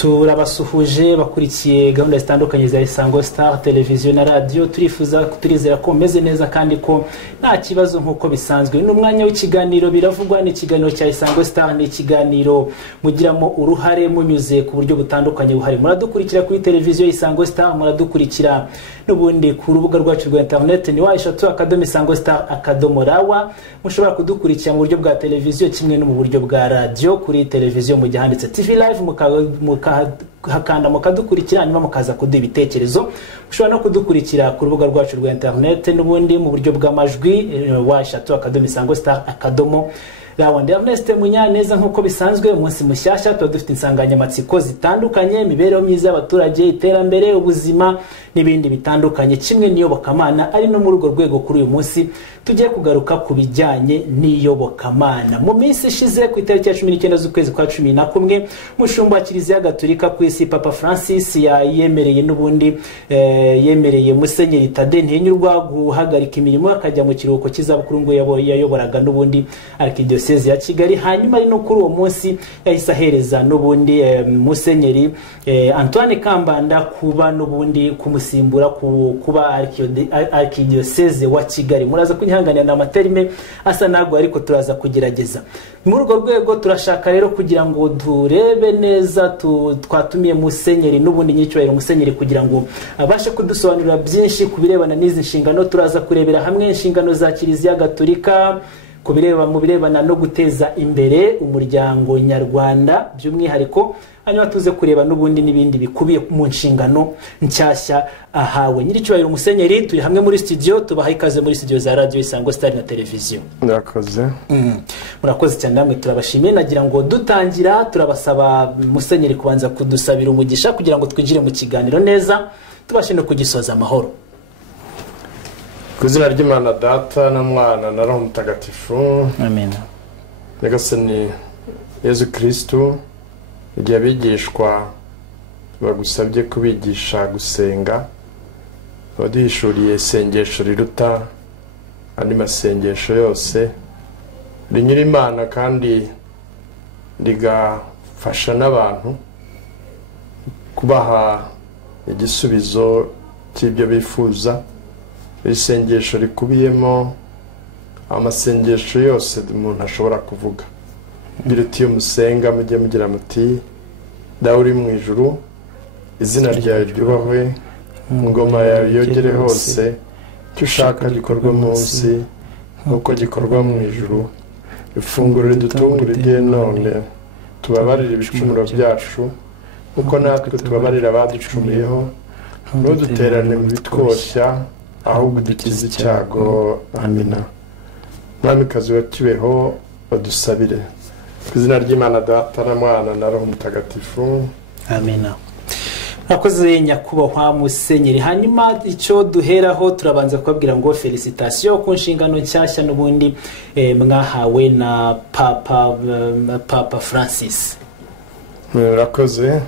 turabasuhuje bakurikiye gahunda zitandukanye za Isango Star televiziyo na radio. Turizera ko meze neza kandi ko nta kibazo nkuko bisanzwe. N'umwanya w'ikiganiro biravugwa, ni ikiganiro cya Isango Star, ni ikiganiro mugiramo uruhare munyuze ku buryo butandukanye buhari. Muradukurikira kuri televiziyo Isango Star, muradukurikira n'ubundi ku rubuga rwacu rwa internet ni wa_isangostar.rawa. Mushobora kudukurikira mu buryo bwa televiziyo kimwe no mu buryo bwa radio. Kuri televiziyo mu gihanditse TV live hakanda mukadukurikira, nyuma mukaza kuduha ibitekerezo. Mushobora no kudukurikira ku rubuga rwacu rwa internet n'ubundi mu buryo bw'amajwi wa_isangostar.rawa. Ernest Munyaneza nkuko bisanzwe, umunsi mushyashya tuba dufite insanganyamatsiko zitandukanye: imibereho myiza y'abaturage, iterambere, ubuzima n'ibindi bitandukanye, kimwe n'iyobokamana. Ari no muri urwo rwego kuri uyu munsi tugiye kugaruka ku bijyanye n'iyobokamana. Mu minsi ishize ku itariki ya 19 z'ukwezi kwa 11, mushumba wa Kiliziya Gatolika ku isi Papa Francis yemereye n'ubundi yemereye Musenyeri Tade Ntihinyurwa guhagarika imirimo akajya mu kiruhuko cy'izabukuru ngo yayoboraga n'ubundi Arkidiocese ya Kigali. Hanyuma ari no kuri uwo munsi yahise ahereza n'ubundi Musenyeri Antoine Kambanda kuba n'ubundi kumusimbura kuba Arkidiocese wa Kigali. Muraza kunyihanganira na materime asa nago, ariko turaza kugerageza. Muri urwo rwego turashaka rero kugira ngo turebe neza, twatumiye Musenyeri n'ubundi nyicyubahiro Musenyeri kugira ngo abashe kudusobanurira byinshi kubirebana n'izi nshingano. Turaza kurebera hamwe inshingano za Kiliziya Gatolika mu birebana no guteza imbere umuryango nyarwanda by'umwihariko, hanyuma tuze kureba n'ubundi n'ibindi bikubiye mu nshingano nshyashya ahawe. Nyiricyubahiro Musenyeri, turi hamwe muri studio, tubaha ikaze muri studio za radio Isango Star na televiziyo. Murakoze. Murakoze cyane, namwe turabashimiye. Nagira ngo dutangira turabasaba Musenyeri kubanza kudusabira umugisha kugira ngo twinjire mu kiganiro neza, tubashe no kugisoza amahoro. Ku izina ry'Imana Data na Mwana na Roho Mutagatifu. Amen. Nyagasani Yezu Kristo, igihe abigishwa bagusabye kubigisha gusenga, waduhishuriye isengesho riruta andi masengesho yose, rinyura Imana kandi rigafasha n'abantu kubaha igisubizo cy'ibyo bifuza. Isengesho rikubiyemo amasengesho yose umuntu ashobora kuvuga. Biruti yo musenga mujye mugira muti: Dawe uri mu ijuru, izina ryawe ryubahwe, ingoma yawe yogere hose, icyo ushaka gikorwa munsi nk'uko gikorwa mu ijuru. Ifunguro ridutungurire none, tubabarire ibicumuro byacu kuko natwe tubabarira abaducumuyeho, ntuduterane mu bitwoshya ahubwo dukize icyago. Amina. Mwamikazi wa Kibeho, badusabire. Ku izina ry'Imana Data na Mwana na Roho Mutagatifu. Amina. Murakoze nyakubahwa Musenyeri. Hanyuma icyo duheraho turabanza kubabwira ngo felicitation ku nshingano nshyashya n'ubundi mwahawe na Papa Francis. Murakoze.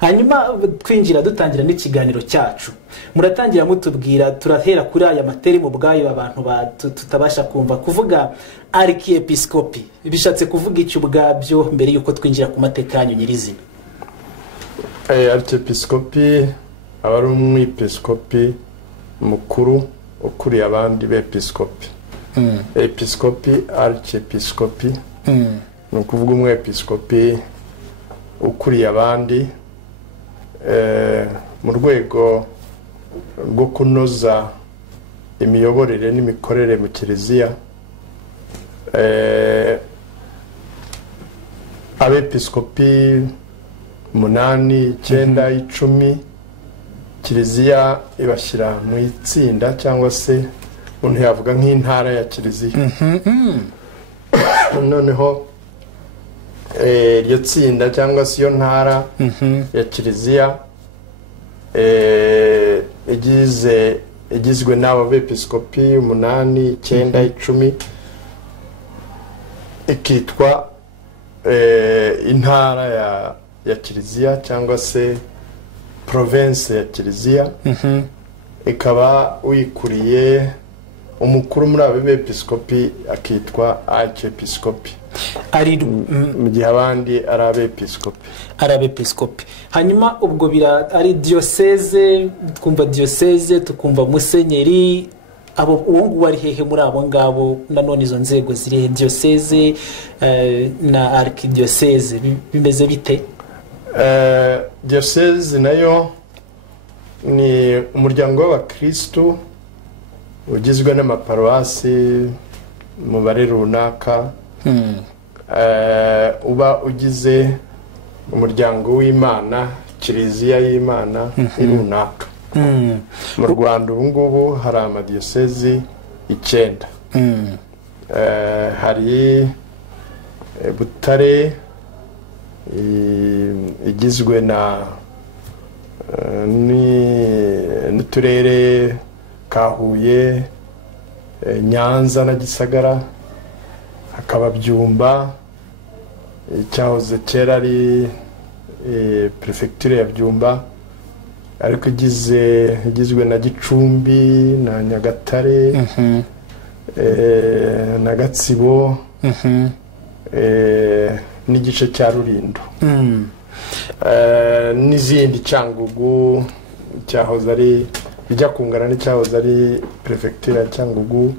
Hanyuma twinjira dutangira n'ikiganiro cyacu, muratangira mutubwira, turahera kuri aya materi mu bwayo abantu tutabasha kumva. Kuvuga Archiepiscopi bishatse kuvuga icyo ubwabyo mbere yuko twinjira ku mateka yanyu nyirizina? Archiepiscopi aba ari umwepiskopi mukuru ukuriye abandi bepiskopi. Episkopi, Archiepiscopi ni ukuvuga umwepiskopi ukuriye abandi mu rwego rwo kunoza imiyoborere n'imikorere mu Kiliziya. Abepiskopi 8, 9, 10 Kiliziya ibashyira mu itsinda cyangwa se umuntu yavuga nk'intara ya Kiliziya. Noneho iryo tsinda cyangwa se iyo ntara ya Kiliziya igizwe n'abo bepiskopi 8, 9, 10, ikitwa intara ya Kiliziya cyangwa se province ya Kiliziya. Ikaba uyikuriye umukuru muri abo bepiskopi akitwa archiepiscopi, ari mu gihe abandi ari abepiskopi. Hanyuma ubwo ari diocese, twumva diocese tukumva musenyeri, abo uwo nguwo ari hehe muri abo ngabo? Nanone izo nzego ziri diocese na arkidiocese bimeze bite? Diocese nayo ni umuryango w'abakristu ugizwe n'amaparuwasi umubare runaka, uba ugize umuryango w'Imana, kiliziya y'Imana runaka. Mu Rwanda ubu ngubu hari amadiyosezi 9. Hari Butare igizwe n'uturere ka Huye, Nyanza na Gisagara, hakaba Byumba cyahoze kera ari prefecture ya Byumba, ariko igizwe na Gicumbi na Nyagatare na Gatsibo n'igice cya Rulindo, n'izindi Cyangugu cyahoze ari bijya kungana n'icyahoze ari prefecture ya Cyangugu,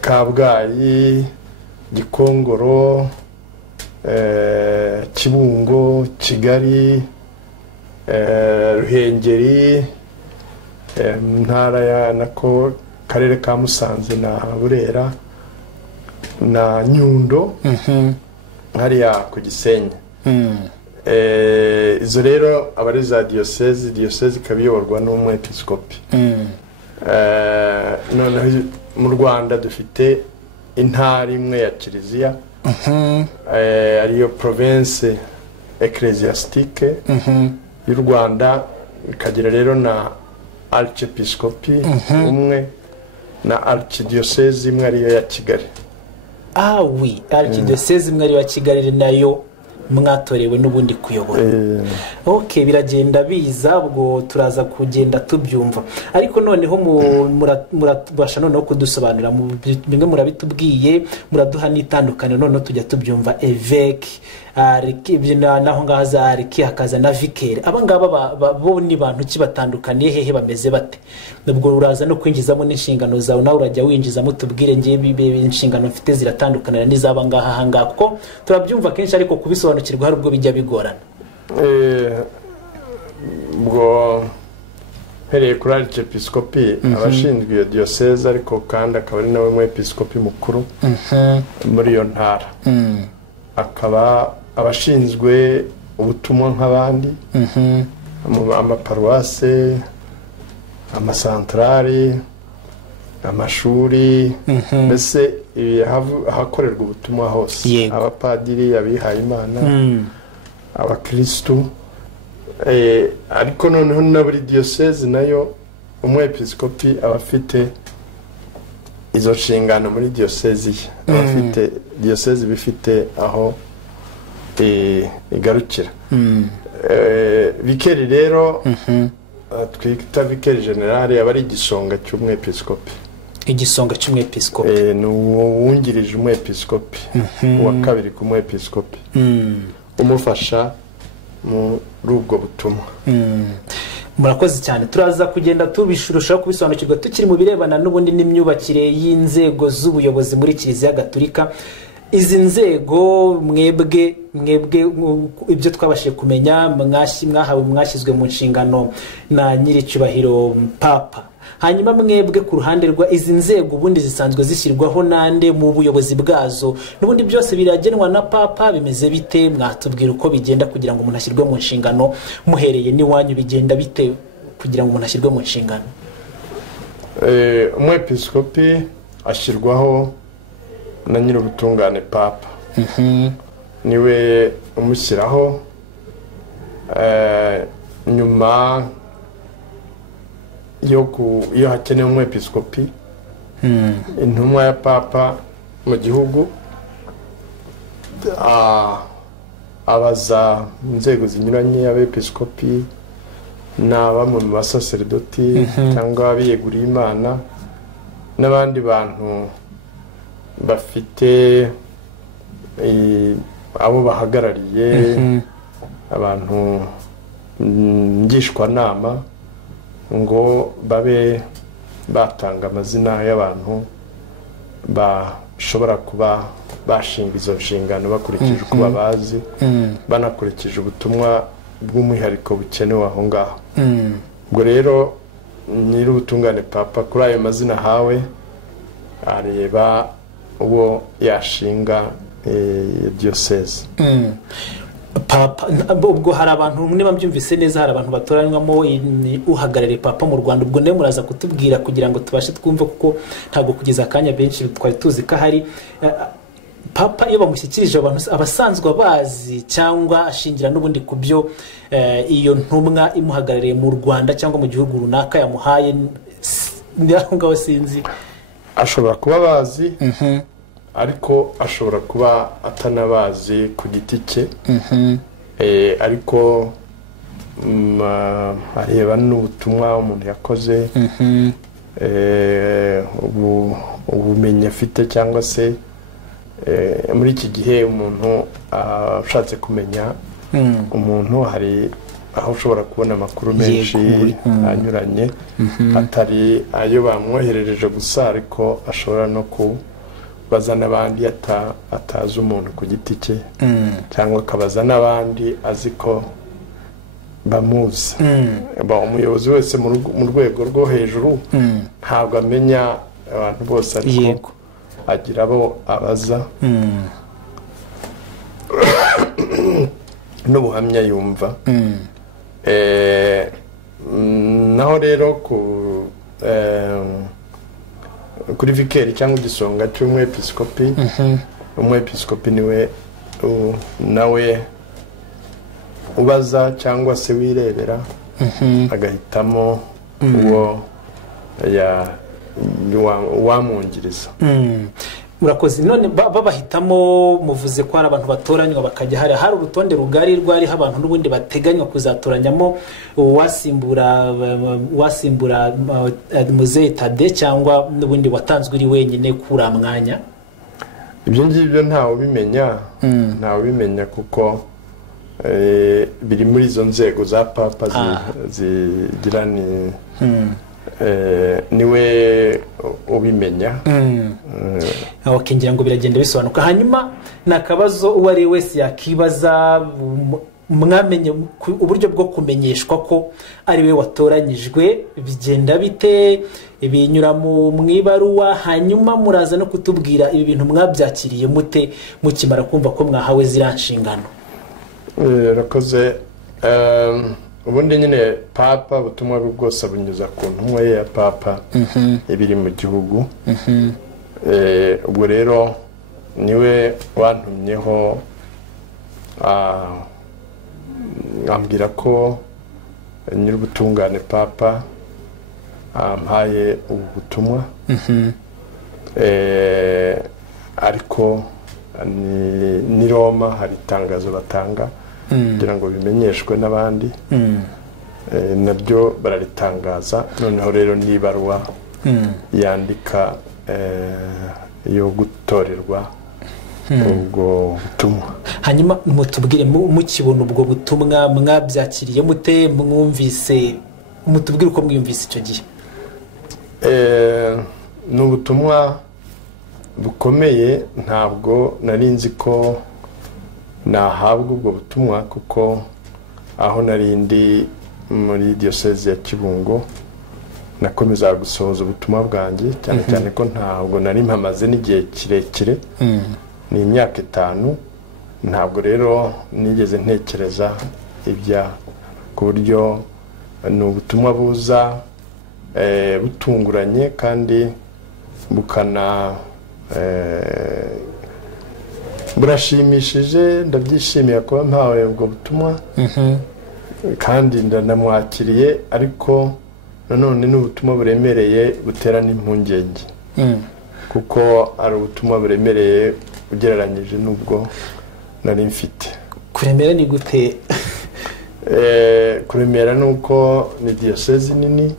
Kabgayi, Gikongoro, Kibungo, Kigali, Ruhengeri, ntara ya nako karere ka Musanze na Burera na Nyundo hariya ku Gisenyi. Izo rero abari za diocese kabiyorwa n'umwepiskopi. Noneho mu Rwanda dufite intara imwe ya kiliziya, ariyo province ecclesiastique y'u Rwanda, ikagira rero na archiepiscopi umwe na archidiocese imwe ariyo ya Kigali. Oui, archidiocese imwe ariyo ya Kigali nayo mwatorewe n'ubundi kuyobora. Okay, biragenda biza, ubwo turaza kugenda tubyumva. Ariko noneho murabasha noneho kudusobanurira bimwe murabitubwiye, muraduha n'itandukanye, noneho tujya tubyumva évêque, naho ngaza ariki hakaza na vicaire. Abangaba bo ni bantu kibatandukaniye hehe, bameze bate? Ubwo uraza no kwinjizamo n'inshingano zawe, nawe urajya winjizamo tubwire ngiye inshingano mfite ziratandukanira n'izaba ngaha hanga, kuko turabyumva kenshi ariko kubisobanukirwa hari ubwo bijya bigorana. Ubwo hereye kuri archiepiscopi abashinzwe iyo diocese, ariko kandi akaba ari nawe mwepiskopi mukuru muri iyo ntara, akaba abashinzwe ubutumwa nk'abandi, amaparuwase, amasantrari, amashuri, mbese hakorerwa ubutumwa hose, abapadiri, abihaye Imana, abakristu. Ariko noneho na buri diocese nayo umwepiskopi abafite izo nshingano muri diocese ye, abafite diocese bifite aho igarukira. Vicaire rero twita vicaire general aba ari igisonga cy'umwepiskopi. Igisonga cy'umwepiskopi ni uwungirije umwepiskopi wa kabiri ku mwepiskopi, umufasha muri ubwo butumwa. Murakoze cyane, turaza kugenda tubishurushaho kubisobanukirwa tukiri mu birebana n'ubundi n'imyubakire y'inzego z'ubuyobozi muri Kiliziya Gatolika. Izi nzego mwebwe ibyo twabashije kumenya, mwashyizwe mu nshingano na nyiricyubahiro Papa. Hanyuma mwebwe ku ruhande rwa izi nzego ubundi zisanzwe zishyirwaho nande mu buyobozi bwazo, n'ubundi byose biragenwa na Papa, bimeze bite? Mwatubwira uko bigenda kugira ngo umuntu ashyirwe mu nshingano, muhereye n'iwanyu bigenda bite kugira ngo umuntu ashyirwe mu nshingano? Umwepiskopi ashyirwaho na nyir'ubutungane Papa, niwe umushyiraho. Nyuma iyo hakenewe umwepiskopi, intumwa ya Papa mu gihugu abaza inzego zinyuranye, abepiskopi n'abamwe mu basaserdoti cyangwa abiyeguriye Imana, n'abandi bantu bafite abo bahagarariye, abantu ngishwanama, ngo babe batanga amazina y'abantu bashobora kuba bashinga izo nshingano bakurikije uko babazi, banakurikije ubutumwa bw'umwihariko bukenewe aho ngaho. ubwo rero nyir'ubutungane papa kuri ayo mazina hawe areba uwo yashinga diyoseze. Papa ubwo hari abantu niba mbyumvise neza, hari abantu batoranywamo uhagarariye papa mu Rwanda. Ubwo nawe muraza kutubwira kugira ngo tubashe twumve, kuko ntabwo kugeza akanya benshi twari tuzi ko hari papa iyo bamushyikirije abantu abasanzwe abazi cyangwa ashingira n'ubundi ku byo iyo ntumwa imuhagarariye mu Rwanda cyangwa mu gihugu runaka yamuhaye, ngaho sinzi, ashobora kuba abazi ariko ashobora kuba atanabazi ku giti cye, ariko areba n'ubutumwa umuntu yakoze, ubumenyi afite, cyangwa se muri iki gihe umuntu ashatse kumenya umuntu, hari aho ushobora kubona amakuru menshi anyuranye atari ayo bamwoherereje gusa, ariko ashobora no kubaza n'abandi atazi umuntu ku giti cye, cyangwa akabaza n'abandi azi ko bamuzi. Umuyobozi wese mu rwego rwo hejuru ntabwo amenya abantu bose, ariko agira abo abaza n'ubuhamya yumva. Naho rero kuri vikeri cyangwa igisonga cy'umwepiskopi, umwepiskopi niwe nawe ubaza cyangwa se wirebera agahitamo uwo wamwungiriza. Murakoze. None babahitamo, muvuze ko hari abantu batoranywa bakajya hari urutonde rugari rwariho abantu n'ubundi bateganywa kuzatoranyamo wasimbura Muzehe Tade, cyangwa n'ubundi watanzwe uri wenyine kuri mwanya? Ibyo ngibyo ntawe ubimenya kuko biri muri izo nzego za papa zigira niwe ubimenya. Ngira ngo biragenda bisobanuka. Hanyuma nakabazo uwo ari wese yakibaza, mwamenye uburyo bwo kumenyeshwa ko ari we watoranyijwe bigenda bite? Binyura mu ibaruwa, hanyuma muraza no kutubwira ibi bintu mwabyakiriye mute mukimara kumva ko mwahawe ziriya nshingano? Rakoze. Ubundi nyine papa ubutumwa bwe bwose bunyuza ku ntumwa ye ya papa ibiri mu gihugu. Ubwo rero niwe wantumyeho, ambwira ko nyir'ubutungane papa ampaye ubu butumwa, ariko ni Roma hari itangazo batanga kugira ngo bimenyeshwe n'abandi, nabyo bararitangaza. Noneho rero n'ibaruwa yandika yo gutorerwa ubwo butumwa. Hanyuma mutubwire, mukibona ubwo butumwa mwabyakiriye mute? Mwumvise, mutubwire uko mwiyumvise icyo gihe. Ni ubutumwa bukomeye, ntabwo nari nzi ko nahabwa ubwo butumwa, kuko aho nari ndi muri diyoseze ya Kibungo nakomeza gusohoza ubutumwa bwanjye, cyane cyane ko ntabwo nari mpamaze n'igihe kirekire, ni imyaka 5. Ntabwo rero nigeze ntekereza ibya ku buryo ni ubutumwa buza butunguranye, kandi burashimishije. Ndabyishimiye kuba mpawe ubwo butumwa, kandi ndanamwakiriye, ariko nanone ni ubutumwa buremereye butera n'impungenge, kuko ari ubutumwa buremereye ugereranyije n'ubwo nari mfite. Kuremera ni gute? Kuremera nuko ni diyosezi nini,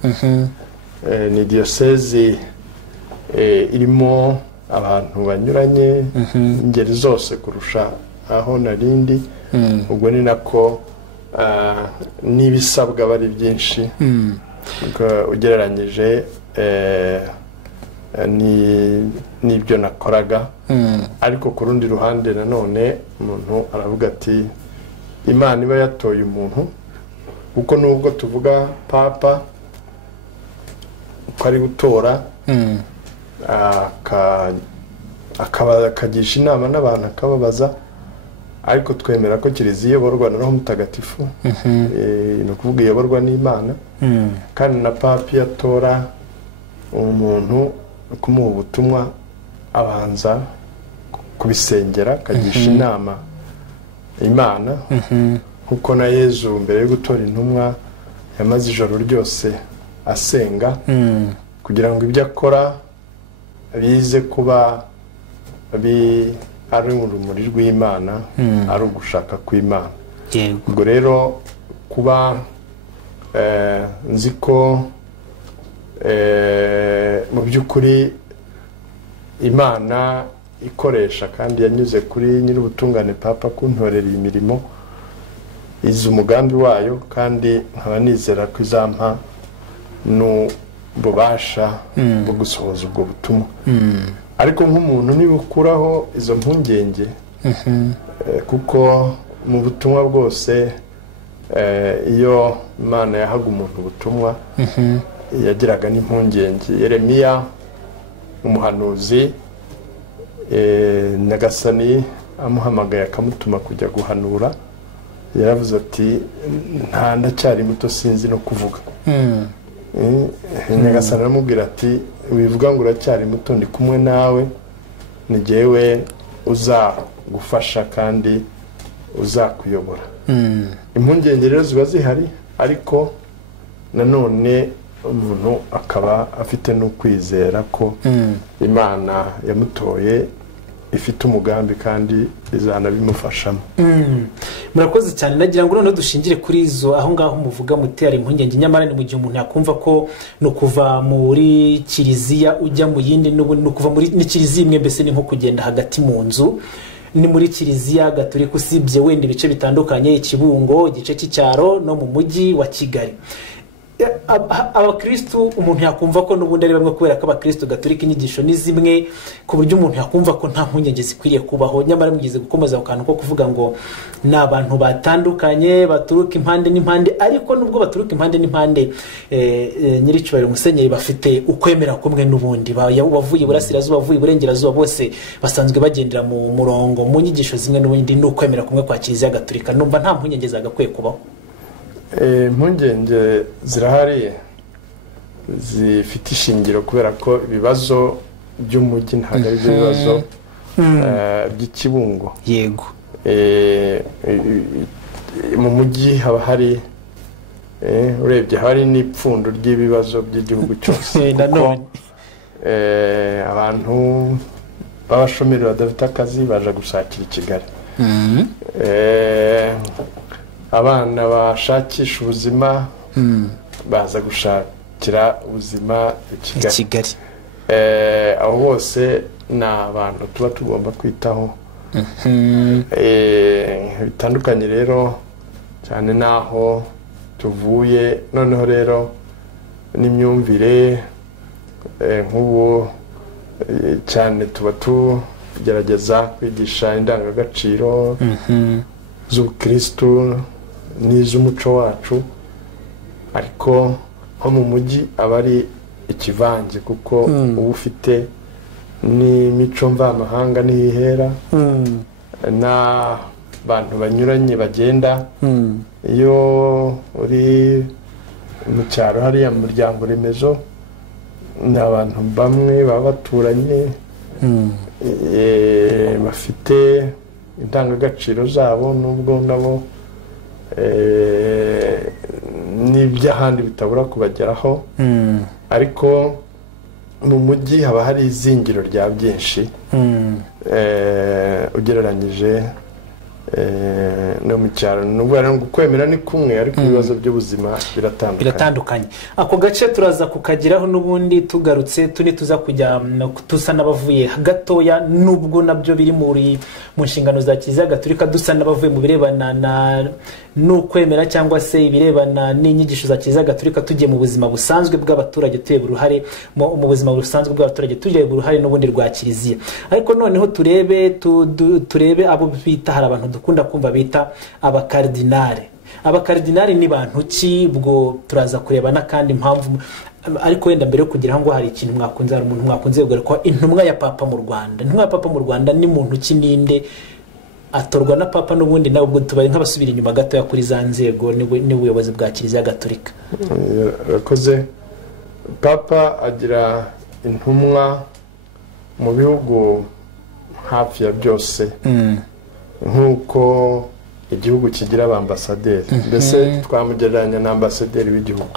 ni diyosezi irimo abantu banyuranye ingeri zose kurusha aho narindi ubwo ni nako n'ibisabwa bari byinshi ugereranyije n'ibyo nakoraga ariko ku rundi ruhande nanone umuntu aravuga ati Imana iba yatoye umuntu kuko nubwo tuvuga papa ko ari gutora akagisha inama n'abantu akababaza ariko twemera ko kiliziya iyoborwa na Roho Mutagatifu ni ukuvuga iyoborwa n'Imana kandi na papa iyo atora umuntu kumuha ubutumwa abanza kubisengera akagisha inama Imana kuko na Yezu mbere yo gutora intumwa yamaze ijoro ryose asenga kugira ngo ibyo akora bize kuba ari urumuri rw'Imana ari ugushaka kw'Imana ubwo rero kuba nzi ko mu by'ukuri Imana ikoresha kandi yanyuze kuri nyir'ubutungane papa kuntorera imirimo izi umugambi wayo kandi nkaba nizera ko izampa n'ububasha bwo gusohoza ubwo butumwa ariko nk'umuntu nibukuraho izo mpungenge kuko mu butumwa bwose iyo Imana yahaga umuntu ubutumwa yagiraga n'impungenge Yeremiya umuhanuzi Nyagasani amuhamagaye akamutuma kujya guhanura yaravuze ati ndacyari muto sinzi no kuvuga Nyagasani aramubwira ati wivuga ngo uracyari muto ndi kumwe nawe ni jyewe uzagufasha kandi uzakuyobora impungenge rero ziba zihari ariko nanone umuntu akaba afite no kwizera ko Imana yamutoye ifite umugambi kandi izanabimufashamo murakoze cyane nagira ngo noneho dushingire kuri izo aho ngaho muvuga mutera impungenge nyamara ni mu gihe umuntu yakumva ko no kuva muri kiliziya ujya mu yindi no kuva muri kiliziya imwe mbese ni nko kugenda hagati mu nzu ni muri kiliziya Gatolika usibye wenda ibice bitandukanye Kibungo igice cy'icyaro no mu mujyi wa Kigali abakristo umuntu yakumva ko n'ubundi ari bamwe kubera ko abakristo Gatolika inyigisho ni zimwe ku buryo umuntu yakumva ko nta mpungenge zikwiriye kubaho nyamara mugize gukomeza akantu ko kuvuga ngo ni abantu batandukanye baturuka impande n'impande ariko nubwo baturuka impande n'impande nyiricyubahiro Musenyeri bafite ukwemera kumwe n'ubundi bavuye iburasirazuba bavuye iburengerazuba bose basanzwe bagendera mu murongo mu nyigisho zimwe n'ubundi n'ukwemera kumwe kwa Kiliziya Gatolika numva nta mpungenge zagakwiye kubaho impungenge zirahari zifite ishingiro kubera ko ibibazo by'umujyi ntabwo ari ibibazo by'ikibungo yego mu mujyi haba hari urebye hari n'ipfundo ry'ibibazo by'igihugu cyose kuko abantu b'abashomeri badafite akazi baje gushakira i Kigali abana bashakisha ubuzima baza gushakira ubuzima i Kigali aho bose ni abantu tuba tugomba kwitaho bitandukanye rero cyane naho tuvuye noneho rero n'imyumvire nk'ubu cyane tuba tugerageza kwigisha indangagaciro z'ubukristo n'iz'umuco wacu ariko nko mu mujyi aba ari ikivange kuko uba ufite n'imico mvamahanga n'ihera n'abantu banyuranye bagenda iyo uri mu cyaro hariya mu muryango remezo ni abantu bamwe baba baturanye bafite indangagaciro zabo nubwo nabo n'iby'ahandi bitabura kubageraho ariko mu mujyi haba hari izingiro rya byinshi ugereranyije no mu cyaro nubwo ari kwemera ni kumwe ariko ibibazo by'ubuzima biratandukanye. Ako gace turaza kukagiraho n'ubundi tugarutse tuza kujya tusa n'abavuye gatoya nubwo nabyo biri mu nshingano za Kiliziya Gatolika, dusa n'abavuye mu birebana n'ukwemera cyangwa se ibirebana n'inyigisho za Kiliziya Gatolika tugiye mu buzima busanzwe bw'abaturage, tureba uruhare mu buzima busanzwe bw'abaturage, tureba uruhare n'ubundi rwa Kiliziya. Ariko noneho turebe abo bita, hari abantu dukunda kumva bita abakardinale. Abakardinale ni bantu ki? Bwo turaza kureba n'akandi mpamvu, ariko wenda mbere yo kugira ngo hari ikintu mwakunze, hari umuntu mwakunze yegura ko intumwa ya Papa mu Rwanda. Intumwa ya Papa mu Rwanda ni muntu ki, ninde? Atorwa na Papa n'ubundi nawe ubwo tubaye nk'abasubira inyuma gato kuri za nzego n'ubuyobozi bwa Kiliziya Gatolika. Yakoze. Papa agira intumwa mu bihugu hafi ya byose, nk'uko igihugu kigira abambasaderi. Mbese twamugereranya na ambasaderi w'igihugu.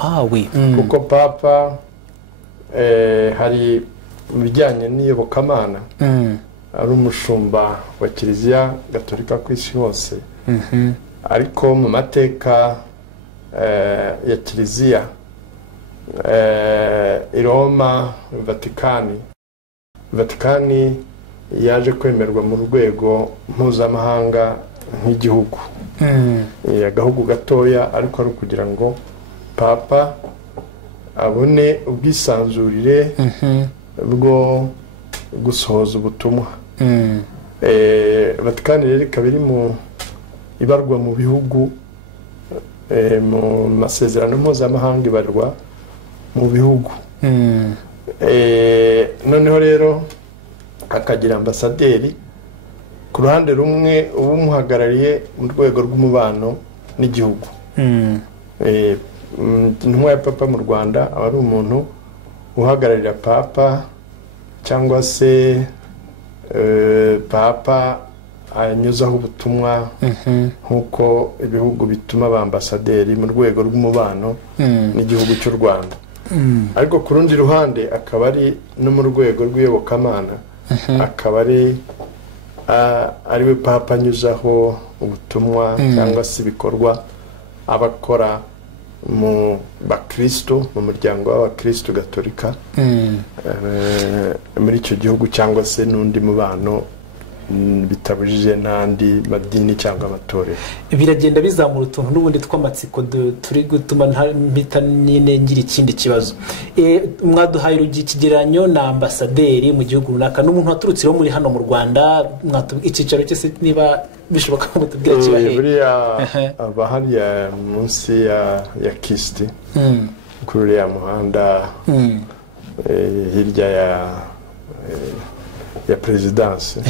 Kuko Papa hari mu bijyanye n'iyobokamana ari umushumba wa Kiliziya Gatolika ku isi hose, ariko mu mateka ya Kiliziya i Roma, Vatikani yaje kwemerwa mu rwego mpuzamahanga nk'igihugu, agahugu gatoya, ariko ari kugira ngo Papa abone ubwisanzurire bwo gusohoza ubutumwa. Vatikani rero ikaba iri ibarwa mu bihugu, mu masezerano mpuzamahanga ibarwa mu bihugu. Noneho rero akagira ambasaderi ku ruhande rumwe uba umuhagarariye mu rwego rw'umubano n'igihugu. Intumwa ya Papa mu Rwanda aba ari umuntu uhagararira Papa, cyangwa se Papa anyuzaho ubutumwa nk'uko ibihugu bituma abambasaderi mu rwego rw'umubano n'igihugu cy'u Rwanda. Ariko ku rundi ruhande akaba ari no mu rwego rw'iyobokamana, akaba ari we Papa anyuzaho ubutumwa cyangwa se ibikorwa abakora mu bakristo, mu muryango w'abakristo Gatolika muri icyo gihugu, cyangwa se n'undi mubano bitabujije n'andi madini cyangwa amatorero. Biragenda bizamura utuntu n'ubundi tw'amatsiko turi gutuma mpita nyine ngira ikindi kibazo. Mwaduhaye ikigereranyo na ambasaderi mu gihugu runaka n'umuntu waturutse muri hano mu Rwanda, icyicaro cye se niba bishoboka ko mutubwira kibahe? Buriya aba hariya munsi ya Kisti, kuri uriya muhanda hirya ya Perezidansi.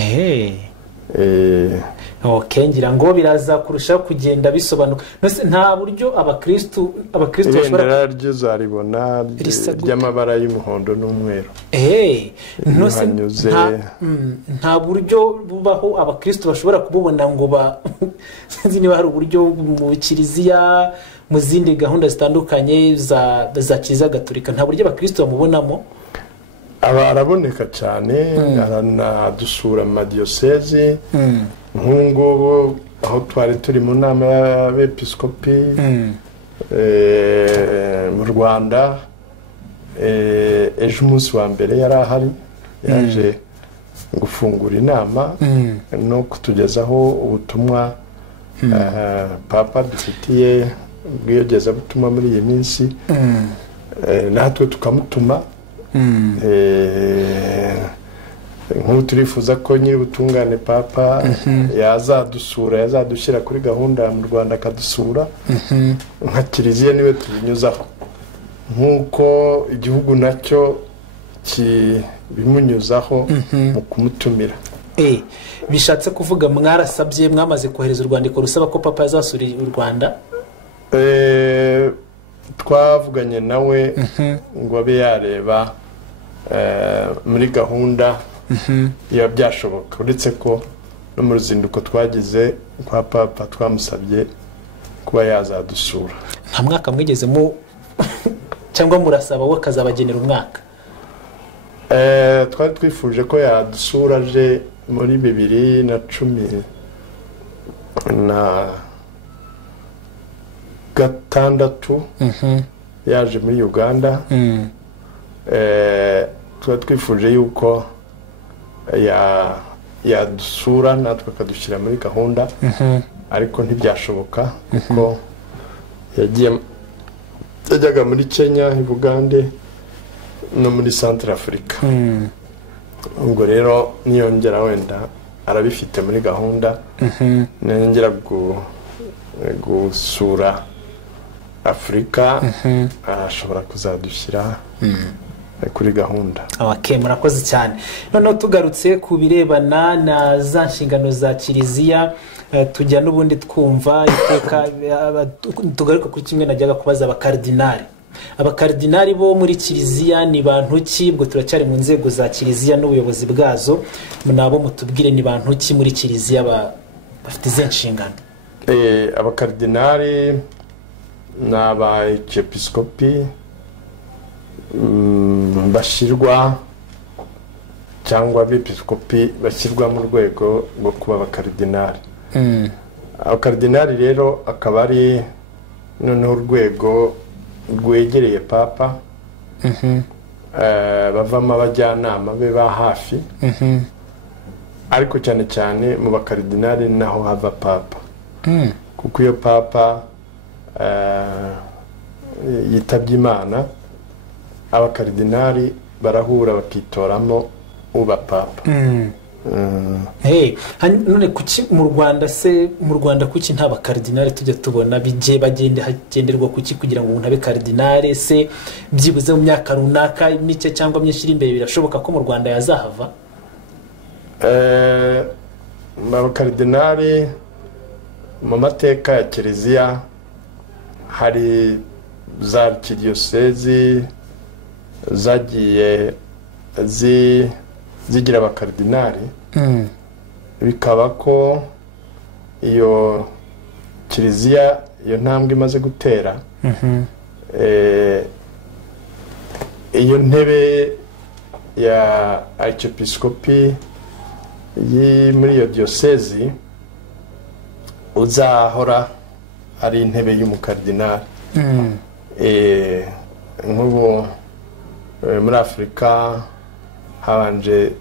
Ngira ngo biraza kurushaho kugenda bisobanuka. Nta buryo abakristo bashobora ryuzaribona ry'amabara y'umuhondo n'umweru. Nta buryo bubaho abakristo bashobora kububona ngo sinzi niba hari uburyo mu Kiliziya, mu zindi gahunda zitandukanye za Kiliziya Gatolika, nta buryo abakristo bamubonamo. Araboneka cyane, aranadusura mu madiyosezi. Nk'ubu aho twari turi mu nama y'abepiskopi mu Rwanda, ejo umunsi wa mbere yari ahari, yaje gufungura inama no kutugezaho ubutumwa Papa dufitiye bw'iyogezabutumwa muri iyi minsi, natwe tukamutuma. Nk'ubu turifuza ko nyir'ubutungane Papa yazadusura, yazadushyira kuri gahunda mu Rwanda akadusura, nka Kiliziya niwe tubinyuzaho, nk'uko igihugu nacyo bimunyuzaho mu kumutumira. Bishatse kuvuga mwarasabye, mwamaze kohereza urwandiko rusaba ko Papa yazasura u Rwanda? Twavuganye nawe ngo abe yareba muri gahunda iyo byashoboka, uretse ko no mu ruzinduko twagize kwa Papa twamusabye kuba yazadusura. Nta mwaka mwigezemo cyangwa murasaba we akazabagenera umwaka? Twari twifuje ko yadusura aje muri 2010 na gatandatu yaje muri Uganda. Tuba twifuje yuko yadusura natwe akadushyira muri gahunda, ariko ntibyashoboka kuko yajyaga muri Kenya, Uganda no muri Central Africa. Ubwo rero niyongera wenda arabifite muri gahunda, niyongera gusura Afrika ashobora kuzadushyira kuri gahunda. Okay, murakoze cyane. Noneho tugarutse ku birebana na za nshingano za Kiliziya, tujya n'ubundi twumva iteka tugaruka kuri kimwe najyaga kubaza abakardinali. Abakardinali bo muri Kiliziya ni bantu ki? Ubwo turacyari mu nzego za Kiliziya n'ubuyobozi bwazo, nabo mutubwire ni bantu ki muri Kiliziya bafite izo nshingano. Abakardinali n'abepiskopi bashyirwa cyangwa abepiskopi bashyirwa mu rwego rwo kuba abakardinali. Abakardinali rero akaba ari noneho urwego rwegereye papa, bavamo abajyanama be ba hafi, ariko cyane cyane mu bakardinali naho hava papa, kuko iyo papa yitabye Imana, abakardinali barahura bakitoramo uba papa. None kuki mu Rwanda kuki nta bakardinali tujya tubona hagenderwa kuki kugira ngo umuntu abe kardinali? Se byibuze mu myaka runaka mike cyangwa myinshi iri imbere birashoboka ko mu Rwanda yazahava? Abakardinali mu mateka ya Kiliziya hari za archidiyosezi zagiye zigira abakardinali, bikaba ko iyo Kiliziya iyo ntambwe imaze gutera, iyo ntebe ya archiepiscopi muri iyo diyosezi uzahora ari intebe y'umukardinali. Nk'ubu muri Afrika habanje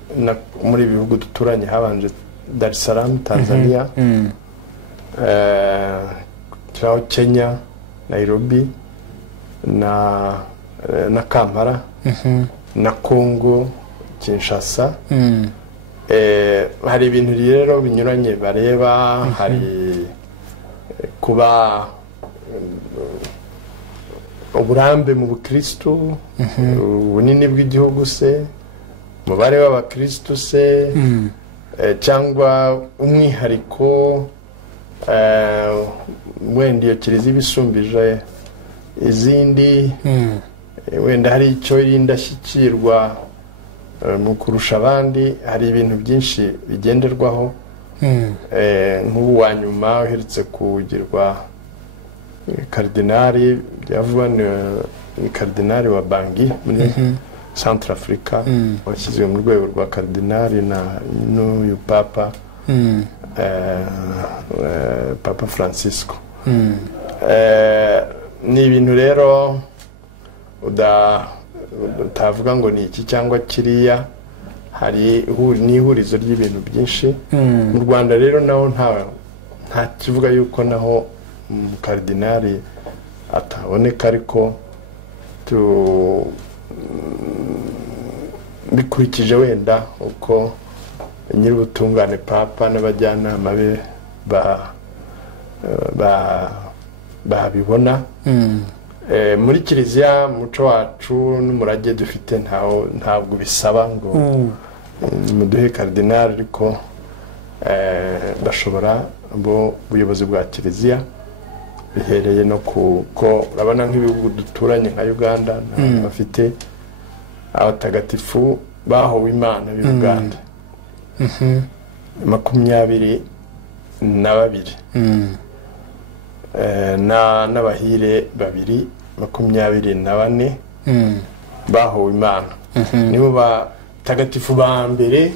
muri bihugu duturanye habanje Dar es Salaam, Tanzania, kiraho Kenya, Nairobi na Kampala, na Congo, Kinshasa. Hari ibintu rero binyuranye bareba, hari kuba uburambe mu bukristo, ubunini bw'igihugu se, umubare w'abakristo se, cyangwa umwihariko wenda iyo Kiliziya ibisumbije izindi, wenda hari icyo y'indashyikirwa mu kurusha abandi. Hari ibintu byinshi bigenderwaho. Nk'ubu wa nyuma uherutse kugirwa kardinali byavuga ni kardinali wa Bangui muri Central Africa, washyizwe mu rwego rwa kardinali n'uyu papa, Papa Francisco. Ni ibintu rero utavuga ngo ni iki cyangwa kiriya, hari n'ihurizo ry'ibintu byinshi. Mu Rwanda rero naho nta kivuga yuko naho kardinali ataboneka, ariko bikurikije wenda uko nyir'ubutungane papa n'abajyanama be babibona. Muri Kiliziya muco wacu n'umurage dufite ntabwo bisaba ngo muduhe kardinali, ariko bashobora ubuyobozi bwa Kiliziya bihereye no kuko urabona nk'ibihugu duturanye nka Uganda bafite abatagatifu bahowe Imana b'i Uganda 22 n'abahire 24 bahowe Imana. Nibo batagatifu ba mbere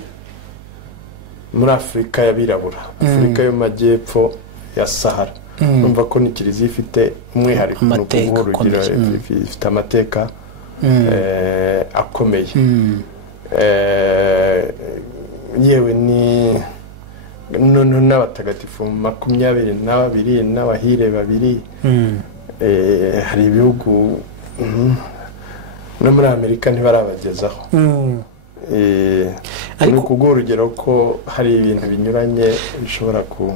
muri Afrika y'abirabura. Afrika yo majyepfo ya Sahara. Numva ko ni kiliziya ifite umwihariko no kuvuga urugero ifite amateka akomeye. Yewe ni n'abatagatifu 22 n'abahire 2. Hari ibihugu no muri Amerika ntibarabagezaho. Ariko urugero ko hari ibintu binyuranye bishobora ku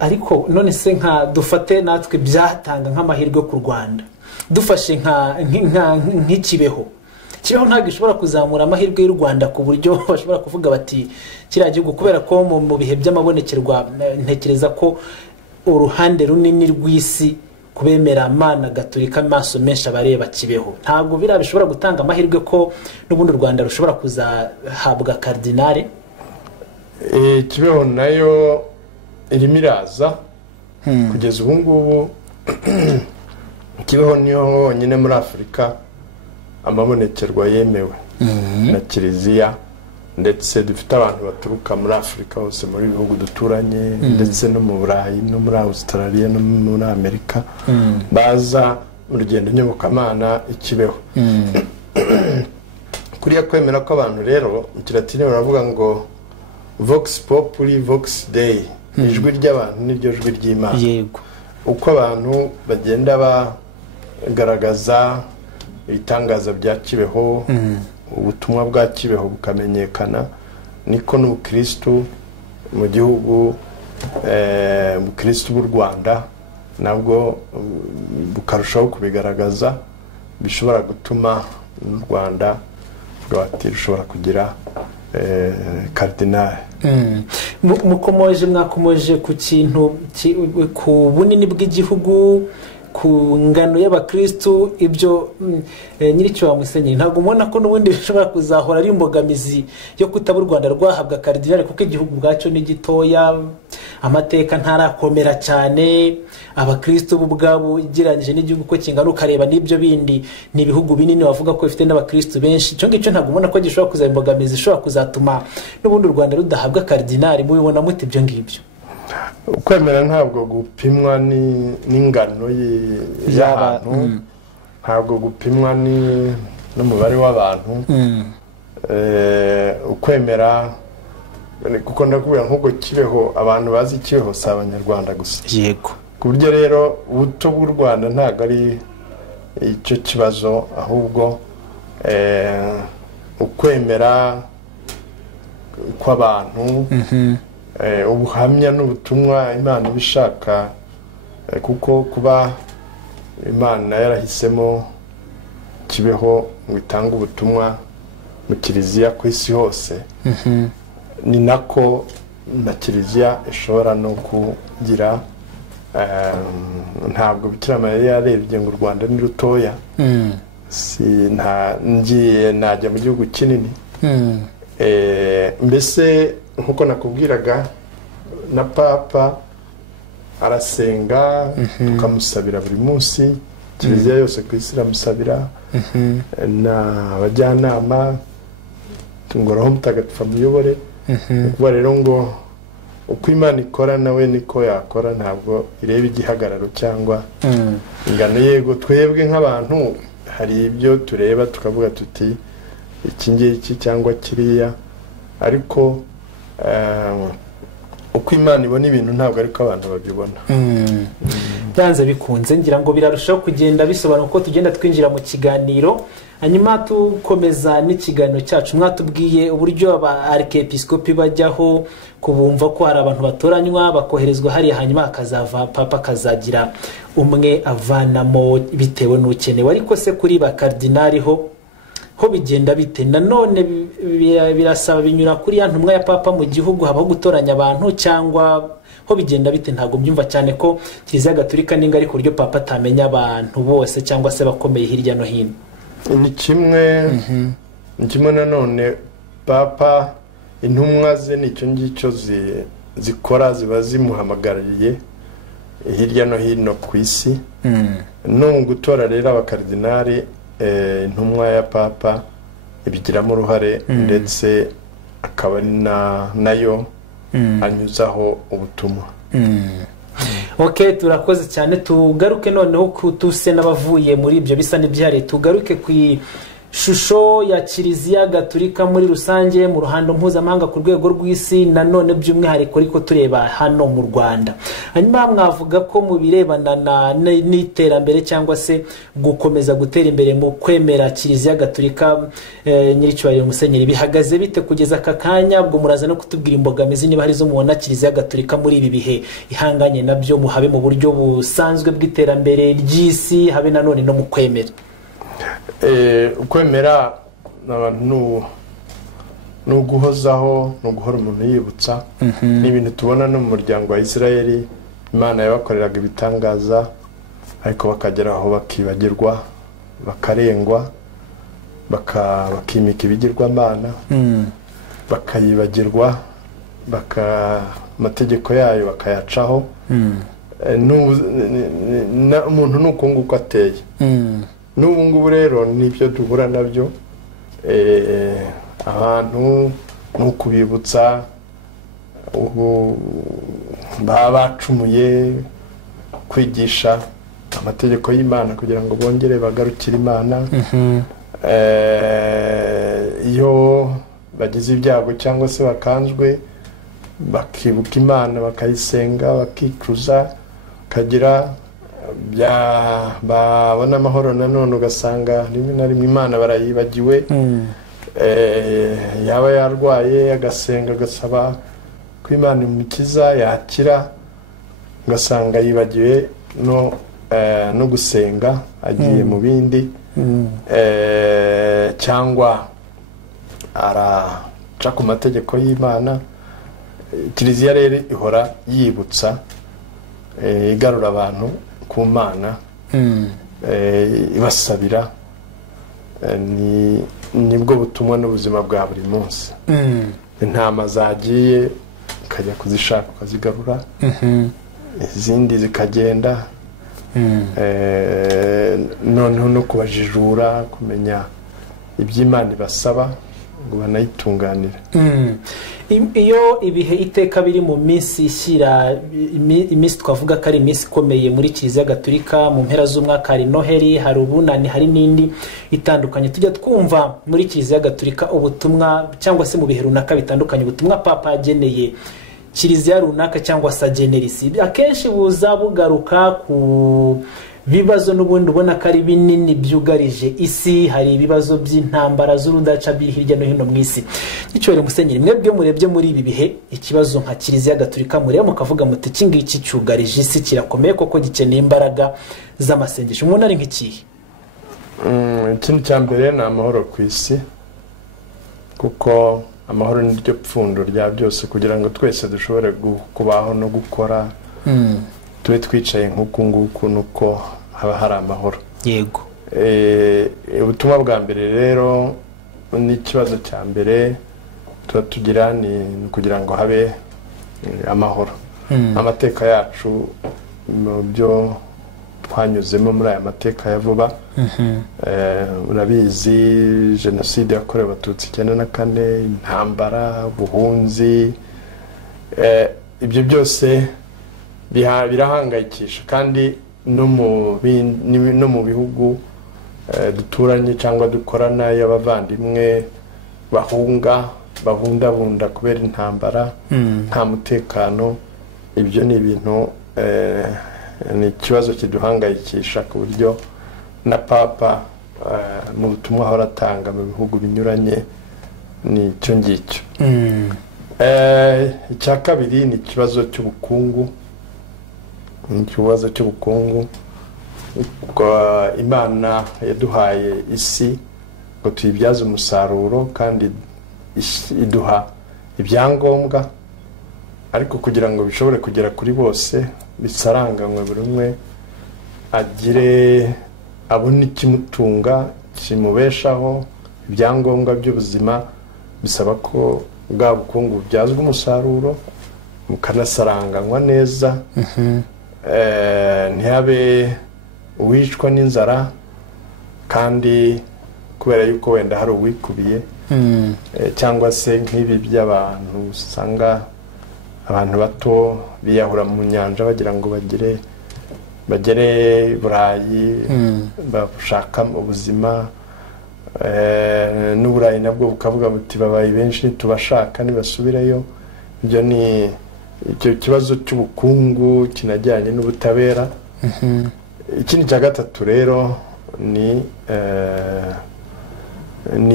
ariko none se nka dufate natwe byatanga nk'amahirwe ku Rwanda, dufashe nk'ikibeho ntabwo ishobora kuzamura amahirwe y'u Rwanda ku buryo bashobora kuvuga bati kiriya gihugu, kubera ko mu bihe by'amabonekerwa ntekereza ko uruhande runini rw'isi kubemera Mana Gatolika amaso menshi abareba Kibeho, ntabwo bishobora gutanga amahirwe ko n'ubundi u Rwanda rushobora kuzahabwa kardinale. Kibeho nayo irimo iraza kugeza ubu ngubu. Kibeho niyo honyine muri Afurika amabonekerwa yemewe na kiliziya, ndetse dufite abantu baturuka muri Afurika hose muri bihugu duturanye, ndetse no mu Burayi no muri Australia no muri Amerika baza mu rugendo nyobokamana ikibeho. Kuriya kwemera ko abantu rero mu Kilatini baravuga ngo Vox Populi Vox Dei, ijwi ry'abantu n'iryo jwi ry'Imana. Yego, uko abantu bagenda bagaragaza ibitangaza bya Kibeho, ubutumwa bwa Kibeho bukamenyekana, niko n'ubukristo mu gihugu ubukristo bw'u Rwanda nabwo bukarushaho kubigaragaza, bishobora gutuma n'u Rwanda rushobora kugira kardinale. Mwakomoje ku kintu ku bunini bw'igihugu, ku ngano y'abakristo, ibyo nyiricyo wa Musenyeri ntabwo mubona ko n'ubundi bishobora kuzahora ari imbogamizi yo kutaba u Rwanda rwahabwa kardinale, kuko igihugu bwacu ni gitoya, amateka ntarakomera cyane, abakristo ubwabo igiranyije n'igihugu ko kingana ukareba n'ibyo bindi ni ibihugu binini bavuga ko bifite n'abakristo benshi. Cyo ngicyo ntabwo mubona ko gishobora kuzaba imbogamizi ishobora kuzatuma n'ubundi u Rwanda rudahabwa kardinale? Mubibona mute ibyo ngibyo? Ukwemera ntabwo gupimwa n'ingano y'abantu, ntabwo gupimwa n'umubare w'abantu. Ukwemera kuko ndakubwira nk'ubwo Kibeho, abantu bazi Kibeho si Abanyarwanda gusa. Yego, ku buryo rero ubuto bw'u Rwanda ntabwo ari icyo kibazo, ahubwo ukwemera kw'abantu, ubuhamya n'ubutumwa Imana ibishaka, kuko kuba Imana yarahisemo Kibeho ngo itange ubutumwa mu kiliziya ku isi hose, ni nako na kiliziya ishobora no kugira. Ntabwo Bikira Mariya yarebye ngo u Rwanda ni rutoya, ngiye najya mu gihugu kinini. Mbese nkuko nakubwiraga, na Papa arasenga, tukamusabira buri munsi, kiliziya yose ku isi iramusabira, n'abajyanama ngo Roho Mutagatifu amuyobore. Kuba rero ngo uko Imana ikora nawe niko yakora, ntabwo ireba igihagararo cyangwa ingano. Yego, twebwe nk'abantu hari ibyo tureba tukavuga tuti iki ngiki cyangwa kiriya, ariko uko Imana ibona ibintu ntabwo ariko abantu babibona. Byanze bikunze ngira ngo birarushaho kugenda bisobanura uko tugenda twinjira mu kiganiro. Hanyuma tukomeza n'ikiganiro cyacu, mwatubwiye uburyo aba arikepiskopi bajyaho kubumva ko hari abantu batoranywa bakoherezwa hariya, hanyuma akazava Papa akazagira umwe avanamo bitewe n'ukenewe. Ariko se kuri ba kardinali ho bigenda bite? Nanone birasaba binyura kuri ya ntumwa ya Papa mu gihugu, habaho gutoranya abantu, cyangwa ho bigenda bite? Ntabwo mbyumva cyane ko Kiliziya Gatolika ninga ariko buryo Papa atamenya abantu bose cyangwa se bakomeye hirya no hino. Ni kimwe nanone Papa intumwa ze nicyo ngicyo zikora, ziba zimuhamagariye hirya no hino ku isi. No mu gutora rero abakardinali, intumwa ya Papa ibigiramo uruhare, ndetse akaba nayo anyuzaho ubutumwa. Okay, turakoze cyane. Tugaruke noneho kutuse n'abavuye muri ibyo bisa n'ibyihariye, tugaruke ku shusho ya Kiliziya Gatolika muri rusange mu ruhando mpuzamahanga ku rwego rw'isi, nanone by'umwihariko ariko tureba hano mu Rwanda. Hanyuma mwavuga ko mu birebana n'iterambere cyangwa se gukomeza gutera imbere mu kwemera Kiliziya Gatolika, nyiricyubahiro Musenyeri, bihagaze bite kugeza aka kanya? Ubwo muraza no kutubwira imbogamizi niba hari zo mubona Kiliziya Gatolika muri ibi bihe ihanganye nabyo, muhabe mu buryo busanzwe bw'iterambere ry'isi, habe nanone no mu kwemera. Ukwemera n'abantu ni uguhozaho, ni uguhora umuntu yibutsa. Ni ibintu tubona no mu muryango wa Isirayeli, Imana yabakoreraga ibitangaza ariko bakagera aho bakibagirwa, bakarengwa, bakimika ibigirwamana, bakayibagirwa, amategeko yayo bakayacaho. Umuntu ni uko nguko ateye. N'ubu ngubu rero nibyo duhura nabyo, abantu ni ukubibutsa baba bacumuye, kwigisha amategeko y'Imana kugira ngo bongere bagarukire Imana. Iyo bagize ibyago cyangwa se bakanzwe, bakibuka Imana, bakayisenga, bakicuza, kagira babona amahoro. Nanone ugasanga rimwe na rimwe Imana barayibagiwe. Yaba yarwaye agasenga, agasaba ko Imana imukiza yakira, ugasanga yibagiwe no gusenga, agiye mu bindi, cyangwa araca ku mategeko y'Imana. Kiliziya rero ihora yibutsa, igarura abantu ku Mana, ibasabira. Nibwo butumwa n'ubuzima bwa buri munsi. Intama zagiye ukajya kuzishaka ukazigarura, izindi zikagenda. Noneho no kubajijura, kumenya iby'Imana ibasaba ngo banayitunganire. Iyo ibihe iteka biri mu minsi ishyira, iminsi twavuga ko ari iminsi ikomeye muri Kiliziya Gatolika, mu mpera z'umwaka hari Noheli, hari Ubunani, hari n'indi itandukanye. Tujya twumva muri Kiliziya Gatolika ubutumwa cyangwa se mu bihe runaka bitandukanye, ubutumwa Papa yageneye Kiliziya runaka cyangwa se agenera isi, akenshi buza bugaruka ku bibazo n'ubundi ubona ko ari binini byugarije isi. Hari ibibazo by'intambara z'urudaca biri hirya no hino mu isi. Icyubahiro Musenyeri, mwebwe murebye muri ibi bihe ikibazo nka Kiliziya Gatolika, mureba mukavuga muti iki ngiki cyugarije isi, kirakomeye koko, gikeneye imbaraga z'amasengesho, umuntu ari nk'ikihe? Ikintu cya mbere ni amahoro ku isi, kuko amahoro ni ryo pfundo rya byose, kugira ngo twese dushobore kubaho no gukora, tube twicaye nk'uku nguku, nuko haba hari amahoro. Yego. Ubutumwa bwa mbere rero n'ikibazo cya mbere tuba tugira ni kugira ngo habe amahoro. Amateka yacu, mu byo twanyuzemo muri aya mateka ya vuba, urabizi Jenoside yakorewe Abatutsi 94, intambara, ubuhunzi, ibyo byose birahangayikisha. Kandi no mu bihugu duturanye cyangwa dukorana, y'abavandimwe bahundabunda kubera intambara, nta mutekano. Ibyo ni ibintu, ni ikibazo kiduhangayikisha, ku buryo na Papa mu butumwa ahora atanga mu bihugu binyuranye ni icyo ngicyo. Icya kabiri ni ikibazo cy'ubukungu. Ikibazo cy'ubukungu, Imana yaduhaye isi ngo tuyibyaze umusaruro, kandi iduha ibyangombwa, ariko kugira ngo bishobore kugera kuri bose, bisaranganywe, buri umwe abone ikimutunga, kimubeshaho. Ibyangombwa by'ubuzima bisaba ko bwa bukungu bubyazwa umusaruro, bukanasaranganywa neza. Ntihabe uwicwa n'inzara kandi kubera yuko wenda hari uwikubiye, cyangwa se nk'ibi by'abantu usanga abantu bato biyahura mu nyanja bagira ngo bagere Burayi bashaka ubuzima, n'Uburayi nabwo bukavuga buti babaye benshi ntitubashaka ntibasubireyo. Ibyo ni icyo kibazo cy'ubukungu kinajyanye n'ubutabera. Ikindi cya gatatu rero ni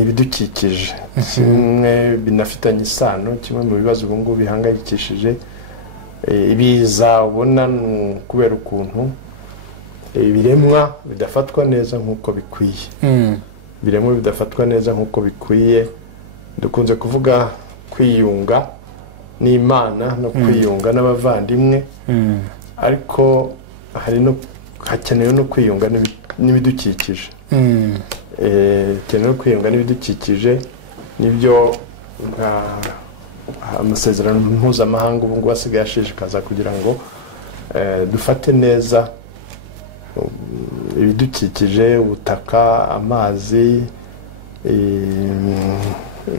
ibidukikije, kimwe binafitanye isano, kimwe mu bibazo ubu ngubu bihangayikishije ibiza ubona kubera ukuntu ibiremwa bidafatwa neza nk'uko bikwiye. Ibiremwa bidafatwa neza nk'uko bikwiye, dukunze kuvuga kwiyunga n'Imana no kwiyunga n'abavandimwe, ariko hakenewe no kwiyunga n'ibidukikije. Hakenewe kwiyunga n'ibidukikije, nibyo amasezerano mpuzamahanga ubu ngubu asigaye ashishikaza kugira ngo dufate neza ibidukikije, ubutaka, amazi,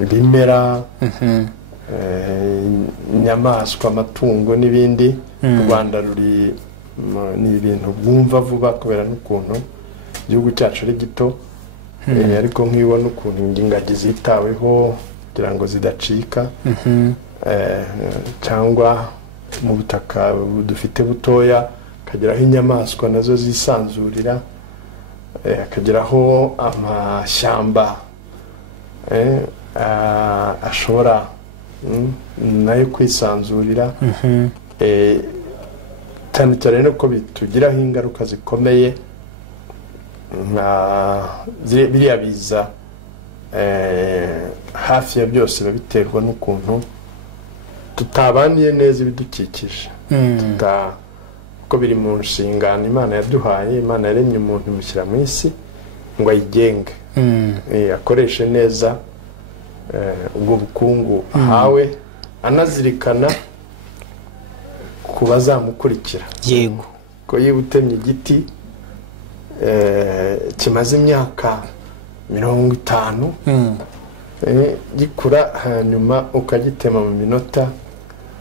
ibimera, inyamaswa, amatungo n'ibindi. U Rwanda ni ibintu bwumva vuba kubera n'ukuntu igihugu cyacu ari gito, ariko nk'ibona ukuntu ingagi zitaweho kugira ngo zidacika, cyangwa mu butaka dufite butoya akageraho inyamaswa nazo zisanzurira, akageraho amashyamba ashobora nayo kwisanzurira, cyane cyane no ko bitugiraho ingaruka zikomeye biriya biza. Hafi ya byose biba biterwa n'ukuntu tutabaniye neza ibidukikije, kuko biri mu nshingano Imana yaduhaye. Imana yaremye umuntu imushyira mu isi ngo ayigenge, akoreshe neza ubwo bukungu ahawe, anazirikana ku bazamukurikira. Yego, ko yiba utemye igiti kimaze imyaka 50 gikura, hanyuma ukagitema mu minota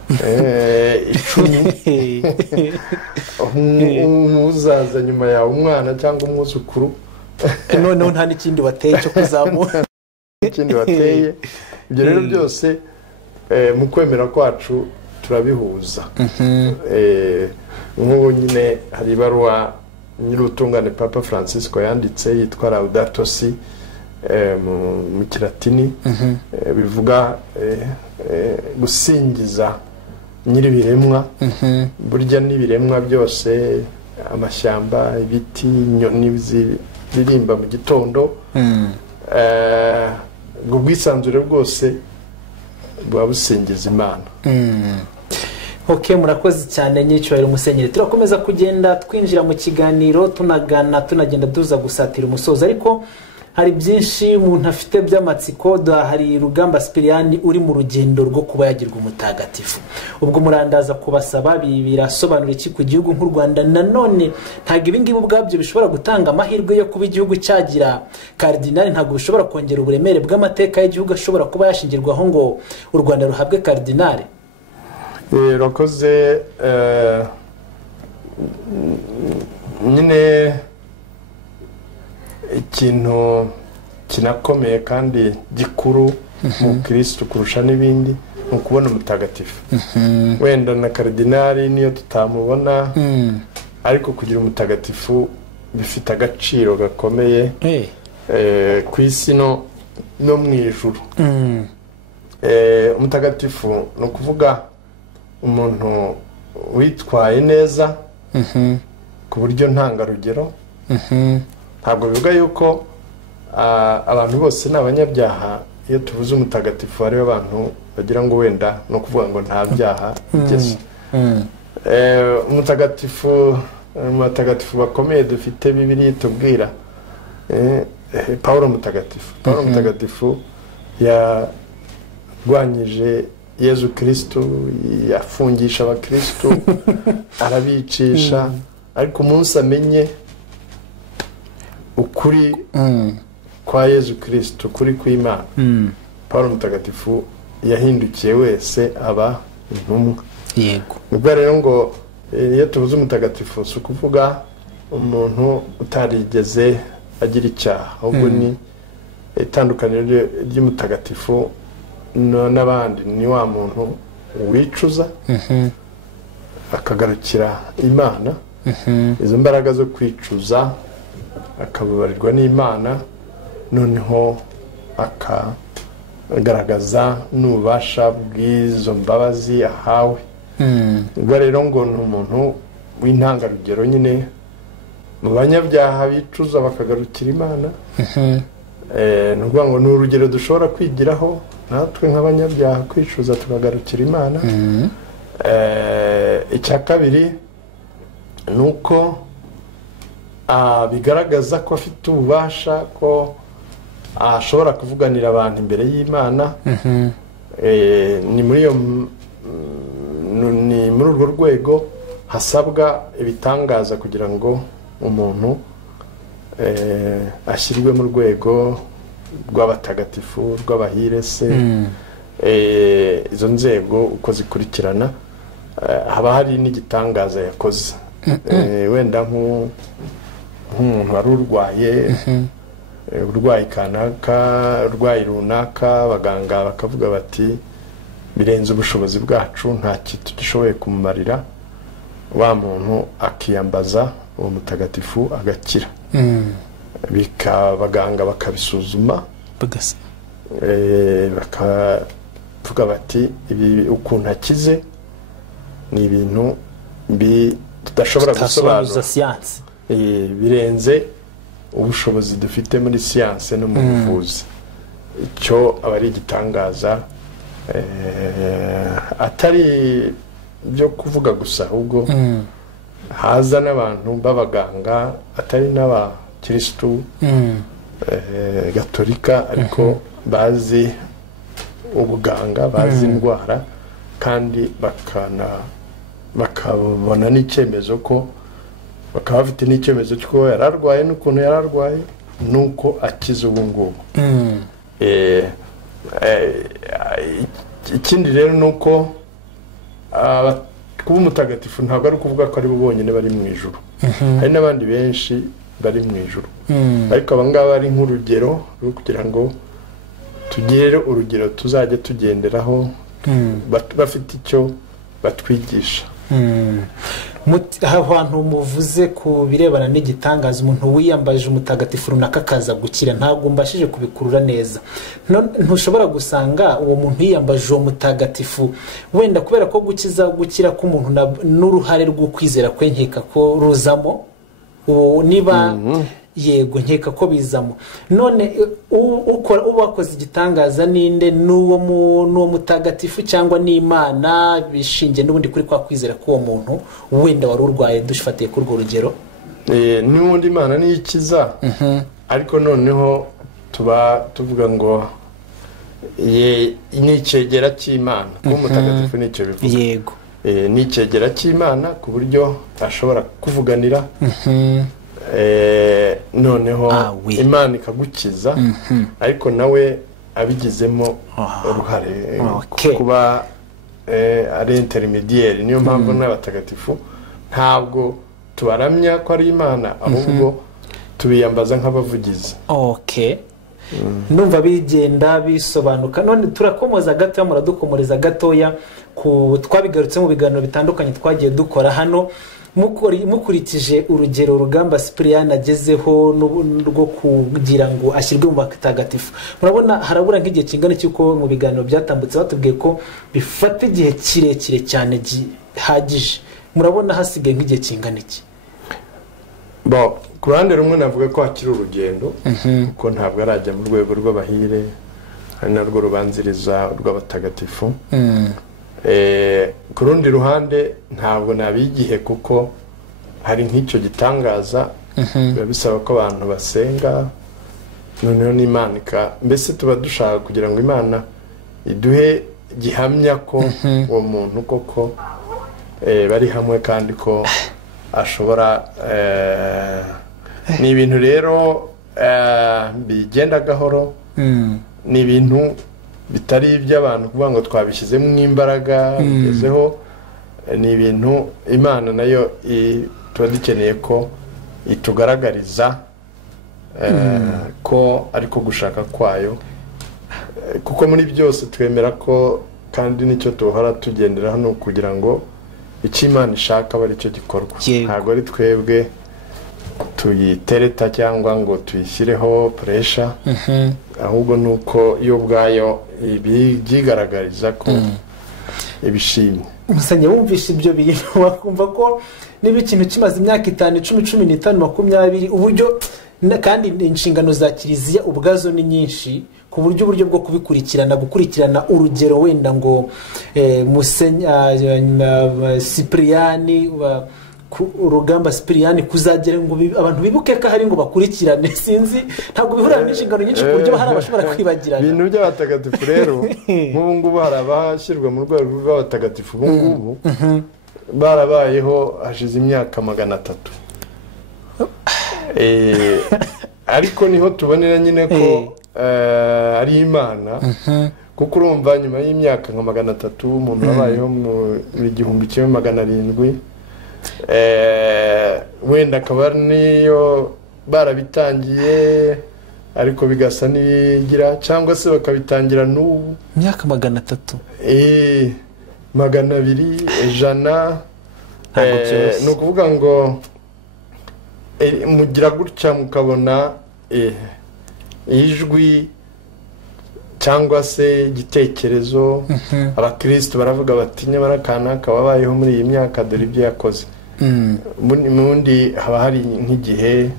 10, uzaza nyuma yawe umwana cyangwa umwuzukuru, noneho nta n'ikindi wateye cyo kuzamura. Ikindi wateye. Ibyo rero byose mu kwemera kwacu turabihuza. Nk'ubu nyine hari ibaruwa nyir'ubutungane Papa Francisco yanditse yitwa Laudato Si mu Kilatini, bivuga gusingiza nyir'ibiremwa. Burya n'ibiremwa byose, amashyamba, ibiti, inyoni ziririmba mu gitondo, ubwo bwisanzure bwose buba busingiza Imana. Murakoze cyane Nyiricyubahiro Musenyeri. Turakomeza kugenda twinjira mu kiganiro tunagenda duza gusatira umusozo, ariko hari byinshi umuntu afite by'amatsiko. Hari Rugamba Sipiriyani uri mu rugendo rwo kuba yagirwa umutagatifu. Ubwo murandaza kubasaba birasobanura iki ku gihugu nk'u Rwanda? Nanone ntabwo ibi ngibi ubwabyo bishobora gutanga amahirwe yo kuba igihugu cyagira karidinali, ntabwo bishobora kongera uburemere bw'amateka y'igihugu ashobora kuba yashingirwaho ngo u Rwanda ruhabwe karidinali. Rakoze. Nyine ikintu kinakomeye kandi gikuru mu Kristo kurusha n'ibindi ni ukubona umutagatifu. Wenda na karidinali niyo tutamubona, ariko kugira umutagatifu bifite agaciro gakomeye ku isi no mu ijuru. Umutagatifu ni ukuvuga umuntu witwaye neza ku buryo ntangarugero. Ntabwo bivuga yuko abantu bose ni abanyabyaha. Iyo tuvuze umutagatifu hariho abantu bagira ngo wenda no kuvuga ngo nta byaha bigeze. Umutagatifu bakomeye dufite Bibiliya itubwira, Pawulo Mutagatifu yarwanyije Yezu Kristo, yafungisha abakristo, arabicisha, ariko umunsi amenye ukuri kwa Yezu Kristo, ukuri kw'Imana, Pawulo Mutagatifu yahindukiye wese aba intumwa. yego ubwo rero ngo iyo tuvuze umutagatifu si ukuvuga umuntu utarigeze agira icyaha ahubwo ni itandukaniro ry'umutagatifu n'abandi ni wa muntu wicuza akagarukira Imana izo mbaraga zo kwicuza akababarirwa n'Imana noneho akagaragaza n'ububasha bw'izo mbabazi ahawe ubwo rero ngo ni umuntu w'intangarugero nyine mu banyabyaha bicuza bakagarukira Imana ni ukuvuga ngo ni urugero dushobora kwigiraho natwe nk'abanyabyaha kwicuza tukagarukira Imana icya kabiri ni uko bigaragaza ko afite ububasha ko ashobora kuvuganira abantu imbere y'Imana ni muri urwo rwego hasabwa ibitangaza kugira ngo umuntu ashyirwe mu rwego rw'abatagatifu rw'abahire se izo nzego uko zikurikirana haba hari n'igitangaza yakoze wenda nk'umuntu wari urwaye uburwayi kanaka urwayi runaka abaganga bakavuga bati birenze ubushobozi bwacu nta kintu gishoboye kumumarira wa muntu akiyambaza uwo mutagatifu agakira abaganga bakabisuzuma bakavuga bati ibi ukuntu akize ni ibintu tudashobora gusobanura birenze ubushobozi dufite muri siyanse no mu buvuzi icyo aba ari igitangaza atari byo kuvuga gusa ahubwo haza n'abantu b'abaganga atari n'abakirisitu gatolika ariko bazi ubuganga bazi indwara kandi bakabona n'icyemezo ko bakaba bafite n'icyemezo cy'uko yararwaye n'ukuntu yararwaye n'uko akize ubu ngubu ikindi rero ni uko kuba umutagatifu ntabwo ari ukuvuga ko ari bo bonyine bari mu ijuru hari n'abandi benshi bari mu ijuru ariko aba ngaba ari nk'urugero rwo kugira ngo tugire urugero tuzajya tugenderaho bafite icyo batwigisha ahantu muvuze ku birebana n'igitangaza umuntu wiyambaje umutagatifu runaka akaza gukira ntabwo mbashije kubikurura neza ntushobora gusanga uwo muntu yiyambaje uwo mutagatifu wenda kubera ko gukira k'umuntu n'uruhare rwo kwizera kwe nkeka ko ruzamo niba yego nkeka ko bizamo none uwakoze igitangaza ninde n'uwo mutagatifu cyangwa n'Imana bishingiye n'ubundi kuri kwa kwizera k'uwo muntu wenda wari urwaye dufatiye kuri urwo rugero n'ubundi Imana niyo ikiza ariko noneho tuba tuvuga ngo ni icyegera cy'Imana kuba umutagatifu nicyo bivuga yego ni icyegera cy'Imana ku buryo ashobora kuvuganira noneho Imana ikagukiza ariko nawe abigizemo uruhare kuba ari intermediaire niyo mpamvu n'abatagatifu ntabwo tubaramya ko ari Imana ahubwo tubiyambaza nk'abavugizi numva bigenda bisobanuka none turakomoza gato muradukomoreza gatoya twabigarutse mu biganiro bitandukanye twagiye dukora hano mukurikije urugero Rugamba Cyprien agezeho rwo kugira ngo ashyirwe mu batagatifu murabona harabura nk'igihe kingana cy'uko mu biganiro byatambutse batubwiye ko bifata igihe kirekire cyane gihagije murabona hasigaye nk'igihe kingana iki ku ruhande rumwe navuga ko hakiri urugendo kuko ntabwo arajya mu rwego rw'abahire ari narwo rubanziriza urw'abatagatifu ku rundi ruhande ntabwo nabigihe kuko hari nk'icyo gitangaza biba bisaba ko abantu basenga noneho n'Imana mbese tuba dushaka kugira ngo Imana iduhe gihamya ko uwo muntu koko bari hamwe kandi ko ashobora ni ibintu rero bigenda gahoro ni ibintu bitari iby'abantu kuvuga ngo twabishyizemo imbaraga bigezeho ni ibintu Imana nayo tuba dukeneye ko itugaragariza ko ariko gushaka kwayo, kuko muri byose twemera ko, kandi nicyo tuhora tugendera hano kugira ngo icyo Imana ishaka aba aricyo gikorwa. Ntabwo ari twebwe tuyitereta cyangwa ngo tuyishyireho puresha, ahubwo ni uko yo ubwayo byigaragariza ko ibishimye. Musanye wumvishe ibyo bintu wakumva ko niba ikintu kimaze imyaka 5, 10, 15, 20 uburyo, kandi inshingano za kiliziya ubwazo ni nyinshi, ku buryo uburyo bwo gukurikirana urugero wenda ngo Cyprien urugamba Cyprien kuzagera ngo abantu bibuke ko hari ngo bakurikirane, sinzi ntabwo bihura n'inshingano nyinshi ku buryo hari abashobora kwibagirana ibintu by'abatagatifu. Rero nk'ubu ngubu hari abashyirwa mu rwego rw'abatagatifu, ubu ngubu barabayeho hashize imyaka 300. Ariko niho tubonera nyine ko ari Imana, kuko urumva nyuma y'imyaka nka 300 umuntu wabayeho mu 1700, wenda akaba niyo barabitangiye ariko bigasa n'ibigira, cyangwa se bakabitangira n'ubu imyaka 300, 200, 100. Ni ukuvuga ngo mugira gutya mukabona ijwi cyangwa se igitekerezo, abakristo baravuga bati nyamara kanaka wabayeho muri iyi myaka dore ibyo yakoze. Mundi haba hari nk'igihe,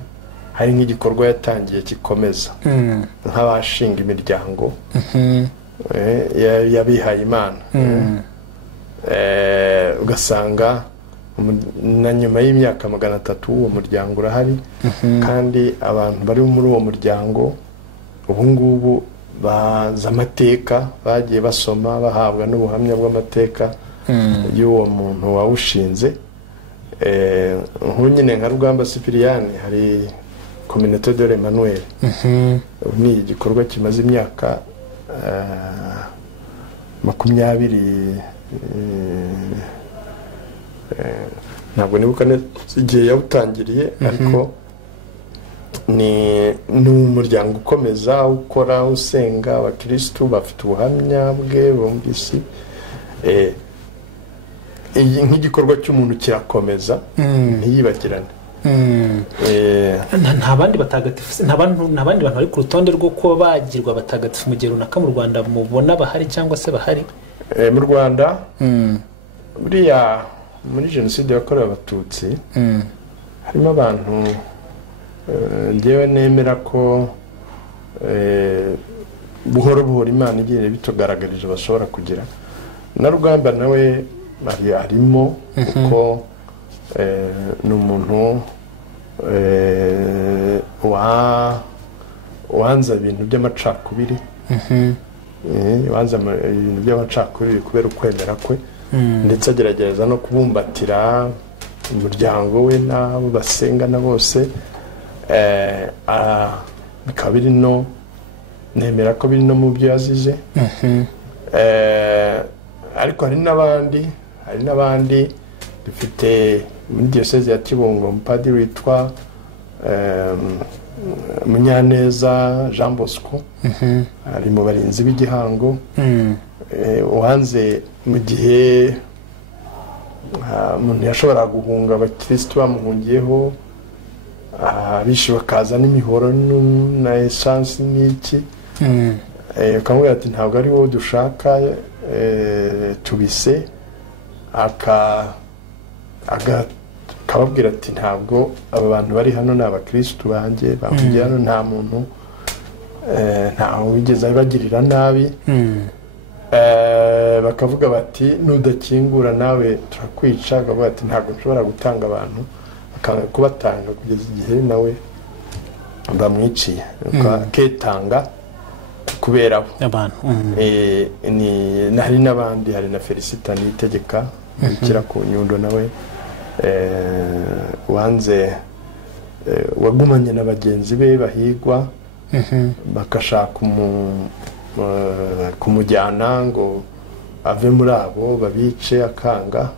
hari nk'igikorwa yatangiye gikomeza, nk'abashinga imiryango yabihaye Imana, ugasanga na nyuma y'imyaka 300 uwo muryango urahari, kandi abantu bari muri uwo muryango ubu ngubu baza amateka, bagiye basoma bahabwa n'ubuhamya bw'amateka y'uwo muntu wawushinze. Nyine nka Rugamba Cyprien hari Communauté de l'Emmanuel, ni igikorwa kimaze imyaka 20, ntabwo nibuka igihe yawutangiriye, ariko ni umuryango ukomeza ukora, usenga, abakristo bafite ubuhamya bwe bumvise. Nk'igikorwa cy'umuntu kirakomeza ntiyibagirane. Nta bandi batagatifu, nta bandi bantu bari ku rutonde rwo kuba bagirwa batagatifu mu gihe runaka mu Rwanda mubona bahari cyangwa se bahari? Mu Rwanda buriya muri jenoside yakorewe Abatutsi harimo abantu ngewe nemera ko buhoro buhoro Imana igiye bitugaragarije bashobora kugira. Na Rugamba nawe arimo, kuko ni umuntu wanza ibintu by'amacakubiri, wanza ibintu by'amacakubiri kubera ukwemera kwe, ndetse agerageza no kubumbatira umuryango we n'abo basengana bose. Bikaba biri no, nemera ko biri no mu byo yazize. Ariko hari n'abandi dufite muri diyoseze ya Kibungo umupadiri witwa Munyaneza Jean Bosco, ari mu barinzi b'igihango, wanze mu gihe umuntu yashobora guhunga abakristo bamuhungiyeho, abishi bakaza n'imihoro na essence n'iki, ukamubwira ati ntabwo ari wowe dushaka, tubise, akababwira ati ntabwo aba bantu bari hano ni abakristo banjye, bahungiye hano, nta muntu ntawe wigeze abagirira nabi. Bakavuga bati nudakingura nawe turakwica. Akavuga ati ntabwo nshobora gutanga abantu, kubatanga kugeza igihe nawe bamwiciye, aketanga kubera abantu. Hari n'abandi, hari na Felicita Niyitegeka ukira ku Nyundo, nawe wanze, wagumanye na bagenzi be bahigwa, bakashaka kumujyana ngo ave muri abo babice akanga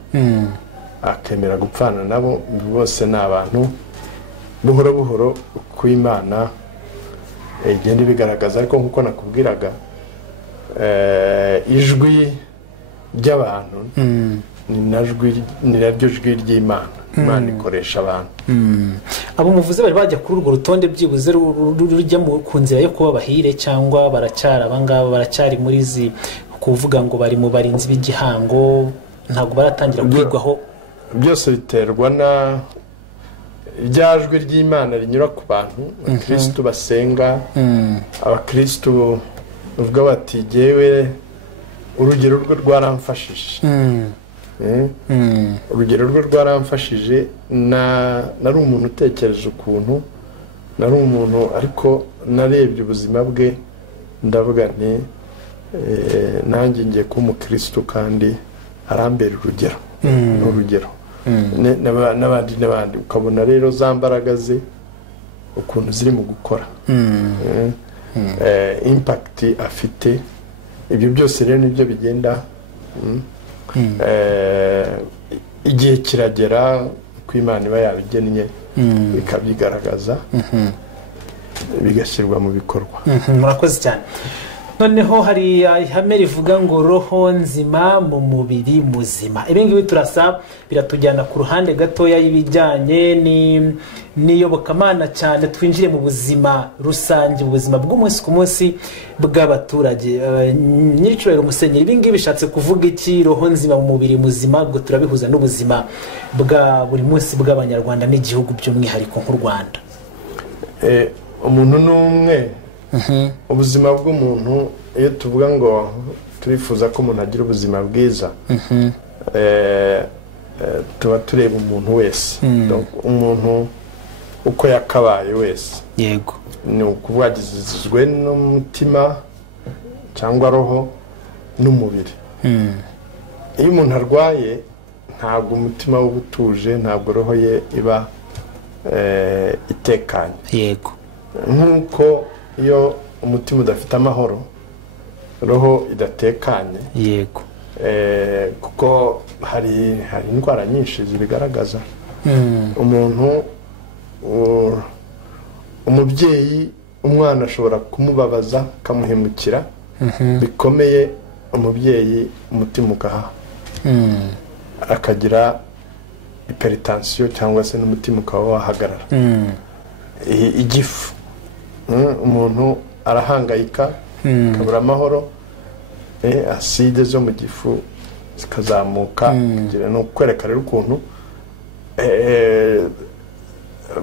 akemera gupfana nabo. Bose ni abantu buhoro buhoro ku Imana igenda bigaragaza, ariko nkuko nakubwiraga ijwi ry'abantu ni naryo jwi ry'Imana. Imana ikoresha abantu. Abo muvuze bari bajya kuri urwo rutonde byibuze rujya ku nzira yo kuba bahire, cyangwa baracyari abangaba baracyari muri zi kuvuga ngo bari mu barinzi b'igihango, ntabwo baratangira kwigwaho? Byose biterwa na ryajwi ry'Imana rinyura ku bantu. Abakristo basenga, abakristo bavuga bati jyewe urugero rwe rwaramfashije. Urugero rwe rwaramfashije. Nari umuntu utekereza ukuntu, nari umuntu ariko narebye ubuzima bwe ndavuga nti nanjye ngiye kuba umukristo kandi arambera urugero. Urugero n'abandi ukabona rero za mbaraga ze ukuntu ziri mu gukora, impact afite. Ibyo byose rero nibyo bigenda igihe kiragera ko Imana iba yabigennye bikabigaragaza, bigashyirwa mu bikorwa. Murakoze cyane. Noneho hari ihame rivuga ngo roho nzima mu mubiri muzima. Ibi ngibi turasa biratujyana ku ruhande gatoya y'ibijyanye n'iyobokamana cyane, twinjire mu buzima rusange, mu buzima bw'umunsi ku munsi bw'abaturage. Nyiricyubahiro Musenyeri, ibi ngibi bishatse kuvuga iki? Roho nzima mu mubiri muzima, ubwo turabihuza n'ubuzima bwa buri munsi bw'Abanyarwanda n'igihugu by'umwihariko nk'u Rwanda. Umuntu n'umwe, ubuzima bw'umuntu, iyo tuvuga ngo turifuza ko umuntu agira ubuzima bwiza, tuba tureba umuntu wese. Umuntu uko yakabaye wese, yego, ni ukuvuga agizwe n'umutima cyangwa roho n'umubiri. Iyo umuntu arwaye ntabwo umutima we uba utuje, ntabwo roho ye iba itekanye. Yego. Nk'uko iyo umutima udafite amahoro, roho idatekanye. Yego. Kuko hari indwara nyinshi zibigaragaza. Umuntu, umubyeyi, umwana ashobora kumubabaza akamuhemukira bikomeye, umubyeyi umutima ugahaha, akagira hypertension cyangwa se n'umutima ukaba wahagarara. Igifu, umuntu arahangayika akabura amahoro, aside zo mu gifu zikazamuka, kugira no kwereka rero ukuntu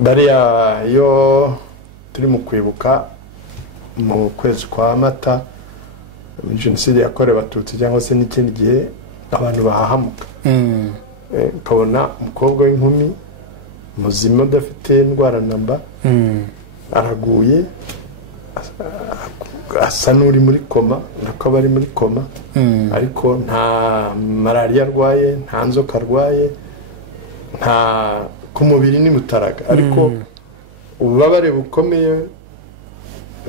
bariya yo turi mu kwibuka mu kwezi kwa Mata jenoside yakorewe Abatutsi cyangwa se n'ikindi gihe abantu bahahamuka. Ukabona umukobwa w'inkumi muzima udafite indwara namba araguye, asa n'uri muri koma, nako bari muri koma, ariko nta malaria arwaye, nta nzoka arwaye, nta ku mubiri ni mutaraga, ariko ububabare bukomeye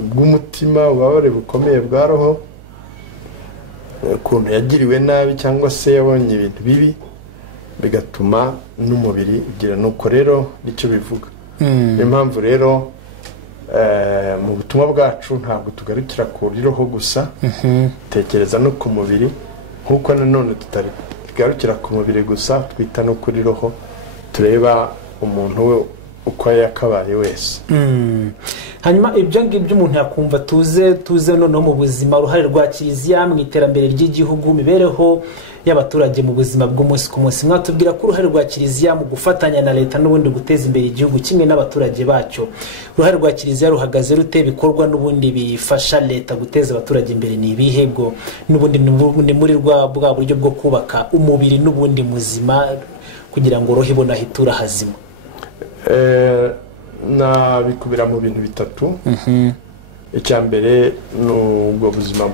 bw'umutima, ububabare bukomeye bwa roho, ukuntu yagiriwe nabi cyangwa se yabonye ibintu bibi, bigatuma n'umubiri ugira. Nuko rero nicyo bivuga. Niyo mpamvu rero mu butumwa bwacu ntabwo tugarukira ku roho gusa, tekereza no ku mubiri, nk'uko nanone tugarukira ku mubiri gusa, twita no kuri roho, tureba umuntu we uko yakabaye wese. Hanyuma ibyo ngibyo umuntu yakumva, tuze noneho mu buzima, uruhare rwa Kiliziya mu iterambere ry'igihugu, mibereho y'abaturage mu buzima bw'umunsi ku munsi. Mwatubwira ko uruhare rwa Kiliziya mu gufatanya na leta n'ubundi guteza imbere igihugu kimwe n'abaturage bacyo, uruhare rwa Kiliziya ruhagaze rute? Bikorwa n'ubundi bifasha leta guteza abaturage imbere ni ibihe? Bwo n'ubundi ni muri bwa buryo bwo kubaka umubiri n'ubundi muzima kugira ngo roho ibone ahitura hazima. Bikubira mu bintu bitatu. Icya mbere ni ubwo buzima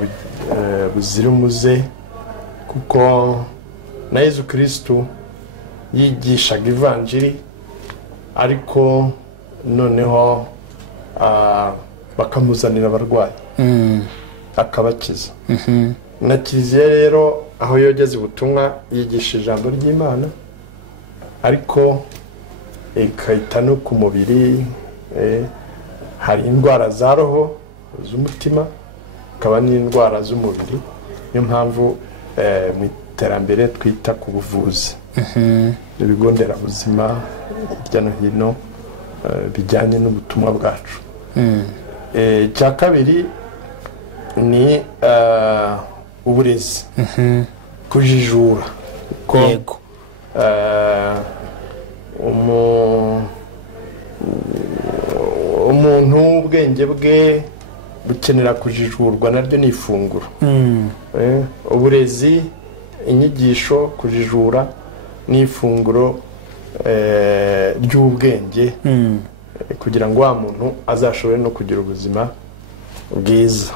buzira umuze, kuko na Yezu Kristo yigishaga ivanjiri, ariko noneho bakamuzanira abarwayi akabakiza. na kiliziya rero aho yogeza ubutumwa yigisha ijambo ry'Imana ariko ikayita no ku mubiri. Hari indwara za roho z'umutima hakaba n'indwara z'umubiri. Niyo mpamvu mu iterambere twita ku buvuzi ibigo nderabuzima hirya no hino bijyanye n'ubutumwa bwacu. Icya kabiri ni uburezi, kujijura ko umuntu ubwenge bwe bukenera kujijurwa, naryo ni ifunguro. Uburezi, inyigisho, kujijura ni ifunguro ry'ubwenge kugira ngo wa muntu azashobore no kugira ubuzima bwiza.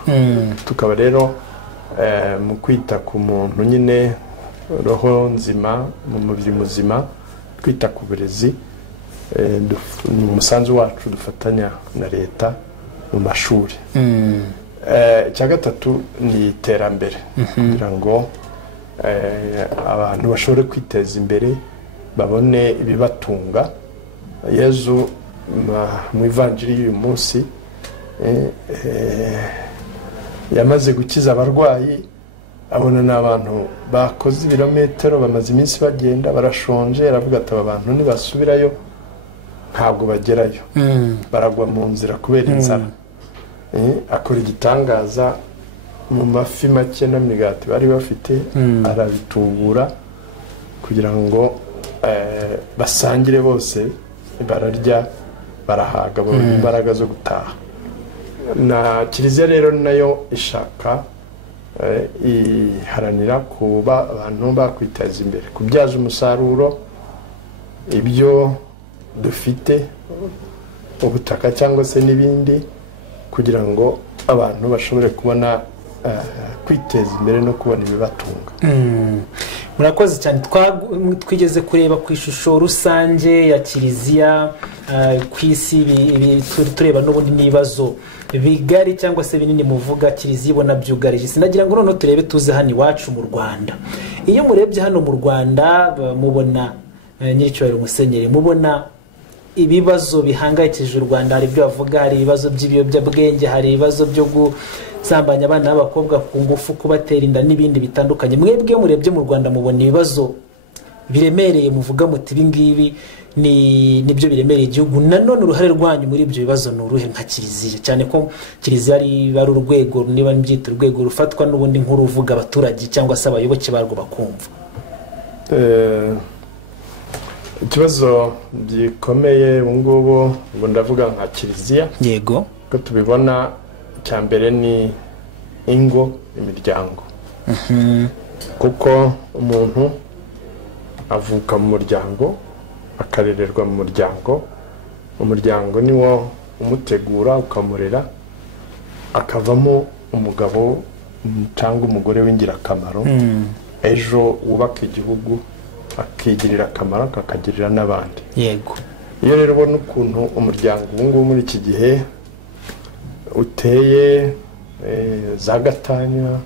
Tukaba rero mu kwita ku muntu nyine roho nzima mu mubiri muzima, twita ku burezi ni umusanzu wacu dufatanya na leta mu mashuri. Icya gatatu ni iterambere kugira ngo abantu bashobore kwiteza imbere babone ibibatunga. Yezu mu ivanjiri y'uyu munsi yamaze gukiza abarwayi, abona n'abantu bakoze ibirometero bamaze iminsi bagenda barashonje, aravuga ati aba bantu nibasubirayo ntabwo bagerayo, baragwa mu nzira kubera inzara. Akora igitangaza mu mafi make n'imigati bari bafite, arabitubura kugira ngo basangire bose, bararya barahaga, babona imbaraga zo gutaha. Na kiliziya rero nayo ishaka iharanira kuba abantu bakwiteza imbere, kubyaza umusaruro ibyo dufite, ubutaka cyangwa se n'ibindi, kugira ngo abantu bashobore kubona kwiteza imbere no kubona ibibatunga. Murakoze cyane. Twigeze kureba ku ishusho rusange ya kiliziya ku isi, tureba n'ubundi n'ibibazo bigari cyangwa se binini muvuga kiliziya ibona byugarije. Sinagira ngo noneho turebe tuze hano iwacu mu Rwanda. Iyo murebye hano mu Rwanda mubona nyiricyubahiro Musenyeri, mubona ibibazo bihangayikije u Rwanda. Hari ibyo bavuga, hari ibibazo by'ibiyobyabwenge, hari ibibazo byo gusambanya abana b'abakobwa ku ngufu, kubatera inda n'ibindi bitandukanye. Mwebwe iyo murebye mu Rwanda mubona ibibazo biremereye, muvuga muti ibi ngibi nibyo biremereye igihugu. Nanone uruhare rwanyu muri ibyo bibazo ni uruhe nka kiliziya, cyane ko kiliziya ari urwego, niba mbyita urwego rufatwa n'ubundi nk'uruvuga abaturage cyangwa se abayoboke barwo bakumva? Ikibazo gikomeye ubu ngubu ngo ndavuga nka kiliziya, yego, ko tubibona cya mbere ni ingo, imiryango. Kuko umuntu avuka mu muryango, akarererwa mu muryango. Umuryango niwo umutegura ukamurera, akavamo umugabo cyangwa umugore w'ingirakamaro. Ejo wubaka igihugu, akigirira akamaro, akakagirira n'abandi. Yego. Iyo rero ubona ukuntu umuryango ubu ngubu muri iki gihe uteye za gatanya,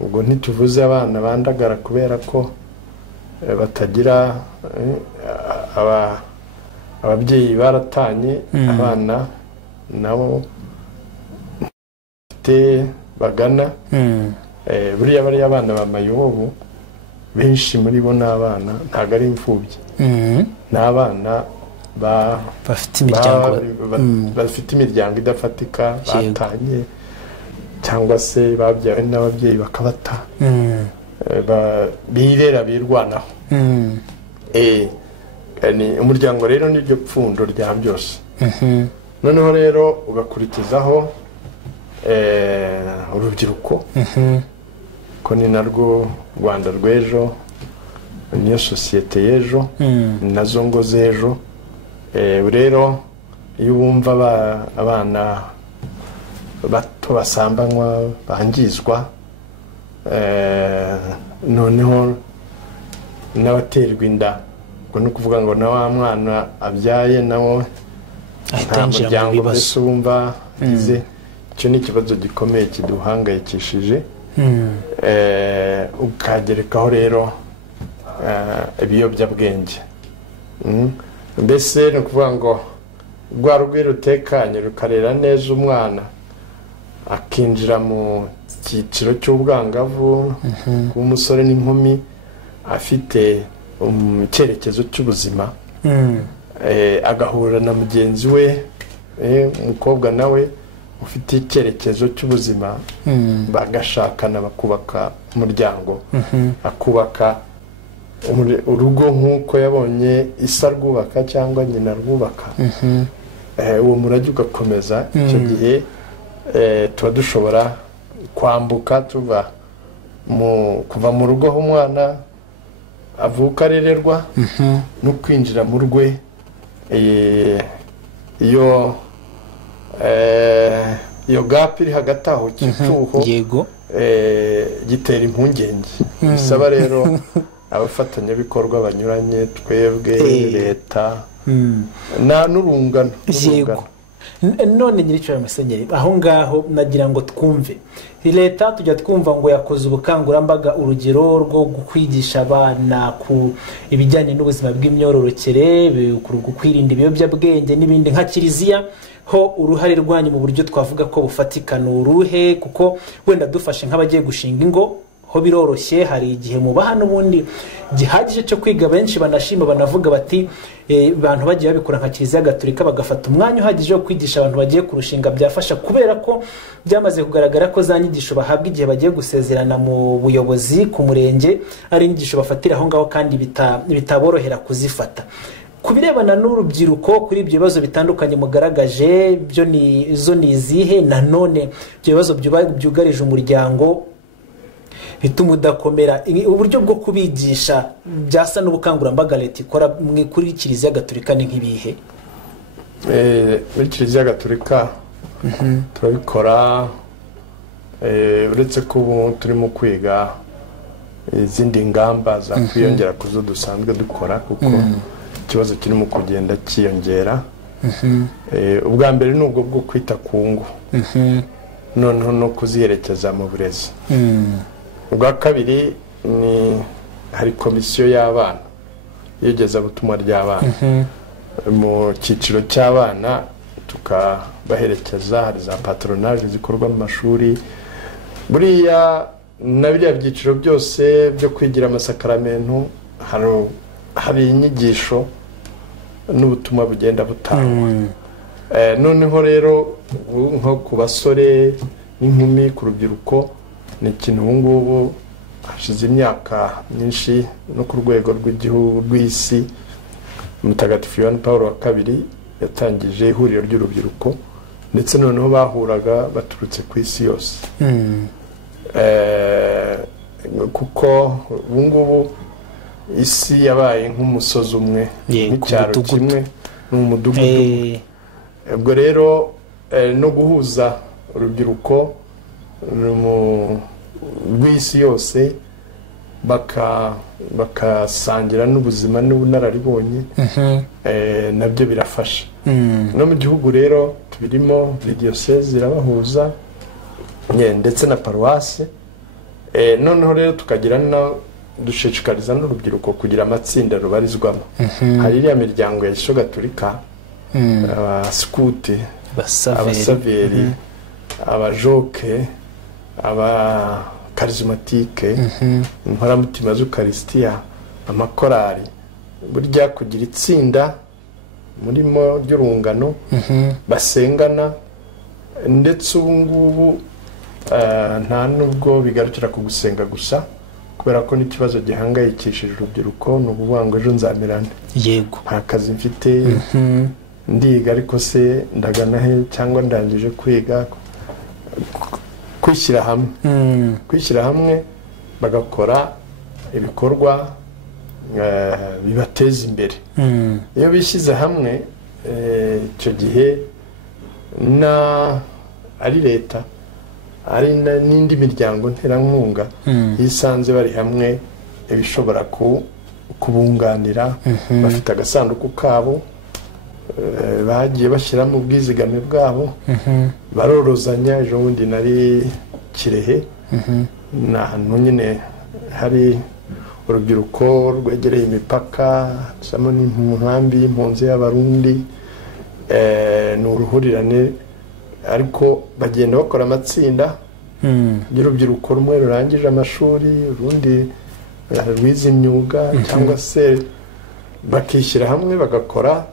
ubwo ntituvuze abana bandagara kubera ko batagira ababyeyi baratanye, abana nabo bagana. Buriya bariya abana b'amayobobo benshi muri bo n'abana ntabwo ari imfubyi, n'abana bafite imiryango idafatika, batanye cyangwa se babyawe n'ababyeyi bakabata, birera birwanaho. Umuryango rero niryo pfundo rya byose. Noneho rero ugakurikizaho urubyiruko, ko ni narwo Rwanda rw'ejo, niyo sosiyete y'ejo, nazo ngo z'ejo. Rero iyo wumva abana bato basambanywa, bangizwa, noneho n'abaterwa inda, ngo ni ukuvuga ngo na wa mwana abyaye nawo nta muryango mbese wumva ize. Icyo ni ikibazo gikomeye kiduhangayikishije. ukagerekaho rero ibiyobyabwenge. Mbese ni ukuvuga ngo rwa rugo rutekanye rukarera neza umwana akinjira mu cyiciro cy'ubwangavu bw'umusore n'inkumi afite icyerekezo cy'ubuzima, agahura na mugenzi we umukobwa nawe ufite icyerekezo cy'ubuzima, bagashakana bakubaka umuryango, akubaka urugo nk'uko yabonye isa rwubaka cyangwa nyina rwubaka. Uwo murage ugakomeza. Icyo gihe tuba dushobora kwambuka kuva mu rugo aho umwana avuka arererwa no kwinjira mu rwe. Iyo gapi iri hagati aho cy'icyuho gitera impungenge. Bisaba rero abafatanyabikorwa banyuranye, twebwe, leta n'urungano. None nyiricyo Musenyeri, aho ngaho nagira ngo twumve, leta tujya twumva ngo yakoze ubukangurambaga, urugero rwo kwigisha abana ku ibijyanye n'ubuzima bw'imyororokere, kwirinda ibiyobyabwenge n'ibindi. Nka Kiliziya ho uruhare rwanyu mu buryo twavuga ko bufatika ni uruhe? Kuko wenda dufashe nk'abagiye gushinga ingo ho biroroshye, hari igihe mubaha n'ubundi gihagije cyo kwiga. Benshi banashima banavuga bati abantu bagiye babikora nka Kiliziya Gatolika bagafata umwanya uhagije wo kwigisha abantu bagiye kurushinga, byafasha kubera ko byamaze kugaragara ko za nyigisho bahabwa igihe bagiye gusezerana mu buyobozi ku murenge ari inyigisho bafatira aho ngaho kandi bitaborohera kuzifata. Ku birebana n'urubyiruko, kuri ibyo bibazo bitandukanye mugaragaje, byo ni izihe? Nanone ibyo bibazo byugarije umuryango bituma udakomera, uburyo bwo kubigisha byasa n'ubukangurambaga leta ikora kuri Kiliziya Gatolika ni nk'ibihe? Muri Kiliziya Gatolika turabikora, uretse ko ubu turimo kwiga izindi ngamba za kwiyongera ku zo dusanzwe dukora, kuko ikibazo kirimo kugenda cyiyongera. Ubwa mbere ni ubwo bwo kwita ku ngo, noneho no kuziherekeza mu burezi. Ubwa kabiri hari komisiyo y'abana, iyogezabutumwa ry'abana. Mu cyiciro cy'abana tukabaherekeza, hari za patronaje zikorwa mu mashuri. Buriya na biriya byiciro byose byo kwigira amasakaramentu hari inyigisho n'ubutumwa bugenda butangwa. Noneho rero nko ku basore n'inkumi, ku rubyiruko, ni ikintu ubu ngubu hashize imyaka myinshi no ku rwego rw'igihugu rw'isi, Mutagatifu Yohani Pawulo wa II yatangije ihuriro ry'urubyiruko, ndetse noneho bahuraga baturutse ku isi yose. Kuko ubu ngubu isi yabaye nk'umusozi umwe, n'icyaro kimwe, n'umudugudu umwe. Ubwo rero no guhuza urubyiruko rw'isi yose bakasangira n'ubuzima n'ubunararibonye, nabyo birafasha. No mu gihugu rero tubirimo, diyoseze zirabahuza ndetse na paruwase. Noneho rero tukagira dushishikariza n'urubyiruko kugira amatsinda rubarizwamo. Hari iriya miryango ya Kiliziya Gatolika, abasikuti, abasaveri, abajoke, abakarizmatike, inkoramutima z'Ukarisitiya, amakorari. Burya kugira itsinda murimo ry'urungano basengana, ndetse ubu ngubu nta nubwo bigarukira ku gusenga gusa, kubera ko n'ikibazo gihangayikishije urubyiruko ni ukuvuga ngo ejo nzamerane, nta kazi mfite, ndiga ariko se ndagana he, cyangwa ndangije kwiga. Kwishyira hamwe bagakora ibikorwa bibateza imbere. Iyo bishyize hamwe, icyo gihe ari leta, ari n'indi miryango nterankunga, yisanze bari hamwe, ibishobora kubunganira. Bafite agasanduku kabo bagiye bashyiramo ubwizigame bwabo, barorozanya. Ejo bundi nari Kirehe, ni ahantu nyine hari urubyiruko rwegereye imipaka, hacamo n'inkambi y'impunzi y'Abarundi, ni uruhurirane ariko bagenda bakora amatsinda y'urubyiruko rumwe rurangije amashuri, urundi rwize imyuga cyangwa se bakishyira hamwe bagakora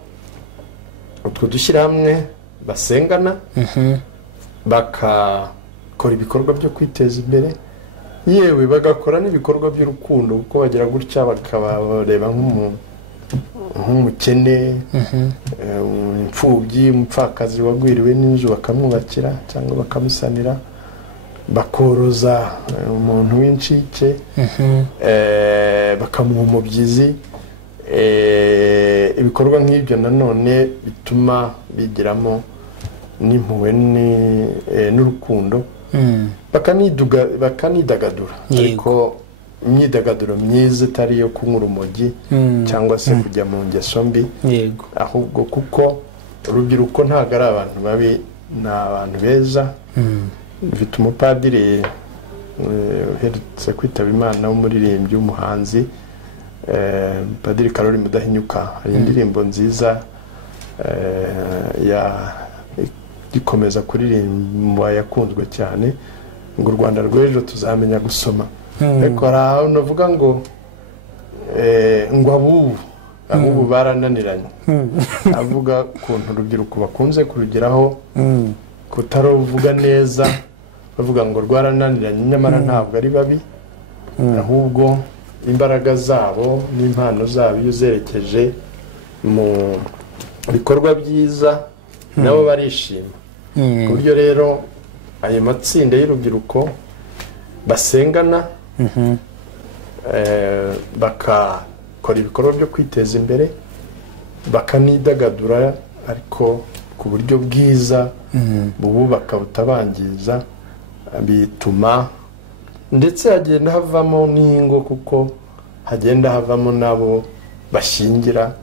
utwo dushyirahamwe basengana, bakakora ibikorwa byo kwiteza imbere, yewe bagakora n'ibikorwa by'urukundo kuko bagira gutya bakabareba nk'umukene, imfubyi, umupfakazi wagwiriwe n'inzu bakamwubakira cyangwa bakamusanira, bakoroza umuntu w'incike, bakamuha umubyizi. Ibikorwa nk'ibyo nanone bituma bigiramo n'impuhwe n'urukundo, bakanidagadura, ariko imyidagaduro myiza itari iyo kunywa urumogi cyangwa se kujya mu ngeso mbi, ahubwo kuko urubyiruko ntabwo ari abantu babi, ni abantu beza. Mfite umupadiri uherutse kwitaba Imana w'umuririmbyi w'umuhanzi, Padiri Karoli Mudahinyuka, hari indirimbo nziza ikomeza kuririmba yakunzwe cyane, ngo u Rwanda rw'ejo tuzamenya gusoma. Ariko hari ahantu avuga ngo abubu barananiranye, avuga ukuntu urubyiruko bakunze kurugeraho kutaruvuga neza, bavuga ngo rwarananiranye, nyamara ntabwo ari babi, ahubwo imbaraga zabo n'impano zabo iyo zerekeje mu bikorwa byiza nabo barishima. Ku buryo rero ayo matsinda y'urubyiruko basengana, bakakora ibikorwa byo kwiteza imbere, bakanidagadura ariko ku buryo bwiza bububaka butabangiza, bituma ndetse hagenda havamo n'ingo, kuko hagenda havamo nabo bashingira,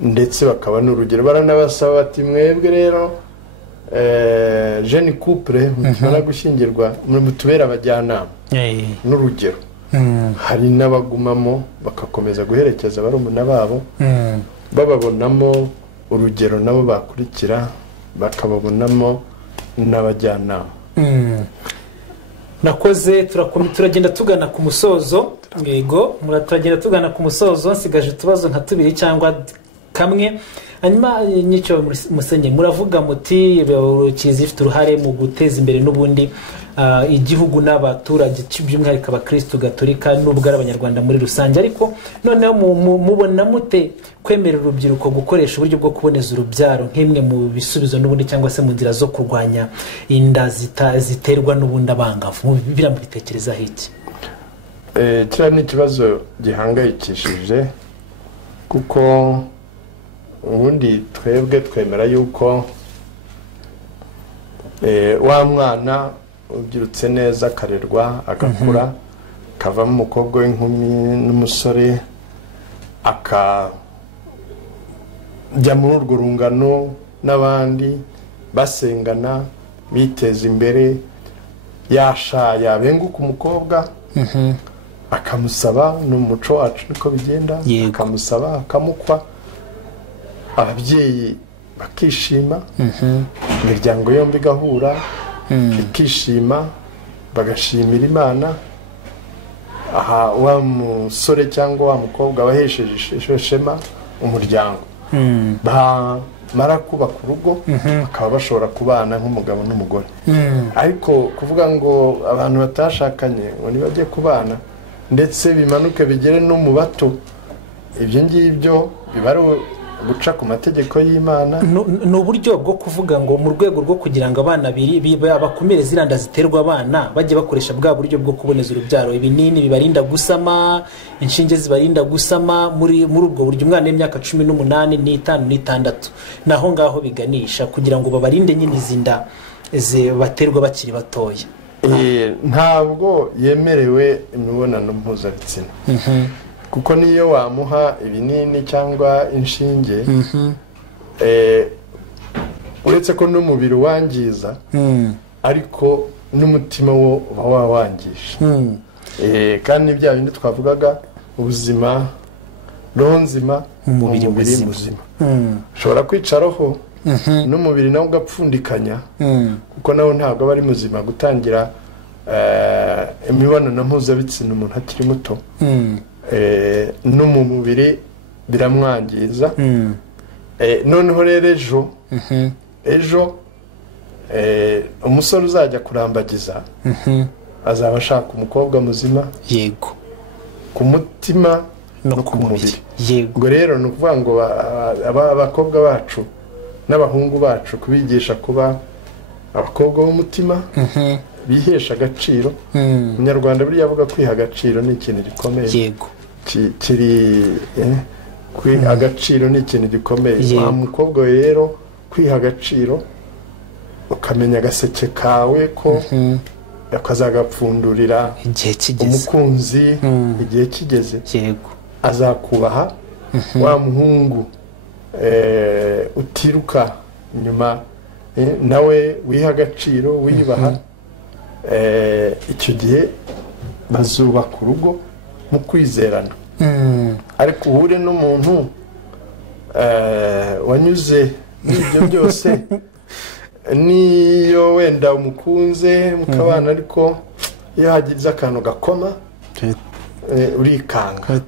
ndetse bakaba n'urugero. Baranabasaba bati mwebwe rero jeune couple mukimara gushyingirwa mutubera abajyanama n'urugero. Hari n'abagumamo bagakomeza guherekeza barumuna babo, bababonamo urugero nabo bakurikira, bakababonamo n'abajyanama. Nakoze turagenda tugana ku musozo. Yego, turagenda tugana ku musozo, nsigaje utubazo nka tubiri cyangwa kamwe. Hanyuma n'icyo Musenyeri muravuga muti Kiliziya ifite uruhare mu guteza imbere n'ubundi igihugu n'abaturage, by'umwihariko abakristo gatolika n'ubwo ari abanyarwanda muri rusange. Ariko noneho mubona mute kwemerera urubyiruko gukoresha uburyo bwo kuboneza urubyaro nk'imwe mu bisubizo n'ubundi cyangwa se mu nzira zo kurwanya inda ziterwa n'ubundi abangavu? Biramubitekerezaho iki? Kiriya ni ikibazo gihangayikishije, kuko ubundi twebwe twemera yuko wa mwana ubyirutse neza akarerwa agakura, akavamo umukobwa w'inkumi n'umusore, akajya muri urwo rungano n'abandi basengana biteza imbere, yabenguka umukobwa akamusaba, n'umuco wacu niko bigenda, akamusaba akamukwa, ababyeyi bakishima, imiryango yombi igahura ikishima, bagashimira Imana. Aha wa musore cyangwa wa mukobwa bahesheje ishema umuryango, bamara kubaka urugo bakaba bashobora kubana nk'umugabo n'umugore. Ariko kuvuga ngo abantu batashakanye ngo ntibajye kubana ndetse bimanuke bigere no mu bato, ibyo ngibyo biba ari guca ku mategeko y'Imana. Ni uburyo bwo kuvuga ngo mu rwego rwo kugira ngo abana bakumire ziranda ziterwa abana, bajye bakoresha bwa buryo bwo kuboneza urubyaro, ibinini bibarinda gusama, inshinge zibarinda gusama, muri ubwo buryo umwana w'imyaka 18 n'itanu n'itandatu naho ngaho biganisha, kugira ngo babarinde nyine izinda baterwa bakiri batoya. Ntabwo yemerewe imibonano mpuzabitsina, kuko niyo wamuha ibinini cyangwa inshinge, uretse ko n'umubiri wangiza, ariko n'umutima wo uba wawangisha. Kandi bya bindi twavugaga ubuzima roho nzima umubiri muzima ushobora kwica roho n'umubiri nawe ugapfundikanya kuko nawe ntabwo aba ari muzima gutangira imibonano mpuzabitsina umuntu akiri muto no mu mubiri biramwangiza. Noneho rero ejo umusore uzajya kurambagiza azaba ashaka umukobwa muzima yego ku mutima no ku mubiri. Yego rero ni ukuvuga ngo abakobwa bacu n'abahungu bacu kubigisha kuba abakobwa b'umutima bihesha agaciro. Umunyarwanda buriya avuga kwiha agaciro ni ikintu gikomeye. Yego agaciro ni ikintu gikomeye. Wa mukobwa rero kwiha agaciro ukamenya agaseke kawe ko akazagapfundurira umukunzi igihe kigeze. Yego azakubaha. Wa muhungu utiruka inyuma nawe wiha agaciro wiyubaha. Icyo gihe bazubaka urugo mu kwizerana. Ariko uhure n'umuntu wanyuze n'ibyo byose niyo wenda umukunze mukabana ariko iyo hagize akantu gakoma urikanga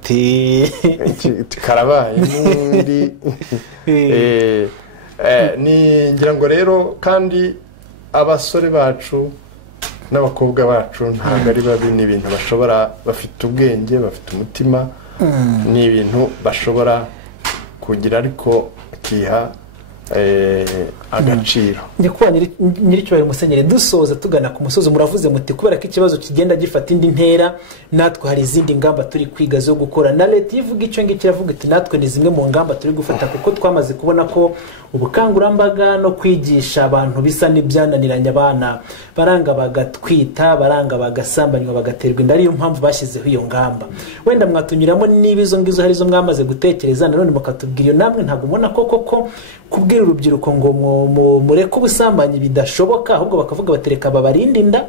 karabaye n'undi. Ngira ngo rero kandi abasore bacu n'abakobwa bacu ntabwo ari babi. Ni ibintu bashobora, bafite ubwenge, bafite umutima, ni ibintu bashobora kugira ariko kiha agaciro. Ndikuba nyiricyubahiro Musenyeri, dusoza tugana ku musozo, muravuze muti kubera ko ikibazo kigenda gifata indi ntera natwe hari izindi ngamba turi kwiga zo gukora, na leta ivuga icyo ngicyo iravuga iti natwe ni zimwe mu ngamba turi gufata kuko twamaze kubona ko ubukangurambaga no kwigisha abantu bisa n'ibyananiranye. Abana baranga bagatwita, baranga bagasambanywa, bagaterwa inda, ariyo mpamvu bashyizeho iyo ngamba. Wenda mwatunyuramo niba izo ngizo hari zo mwamaze gutekereza, nanone mukatubwira iyo namwe ntabwo mubona koko kubwira urubyiruko ngo mureke ubusambanyi bidashoboka, ahubwo bakavuga batereka babarinda inda,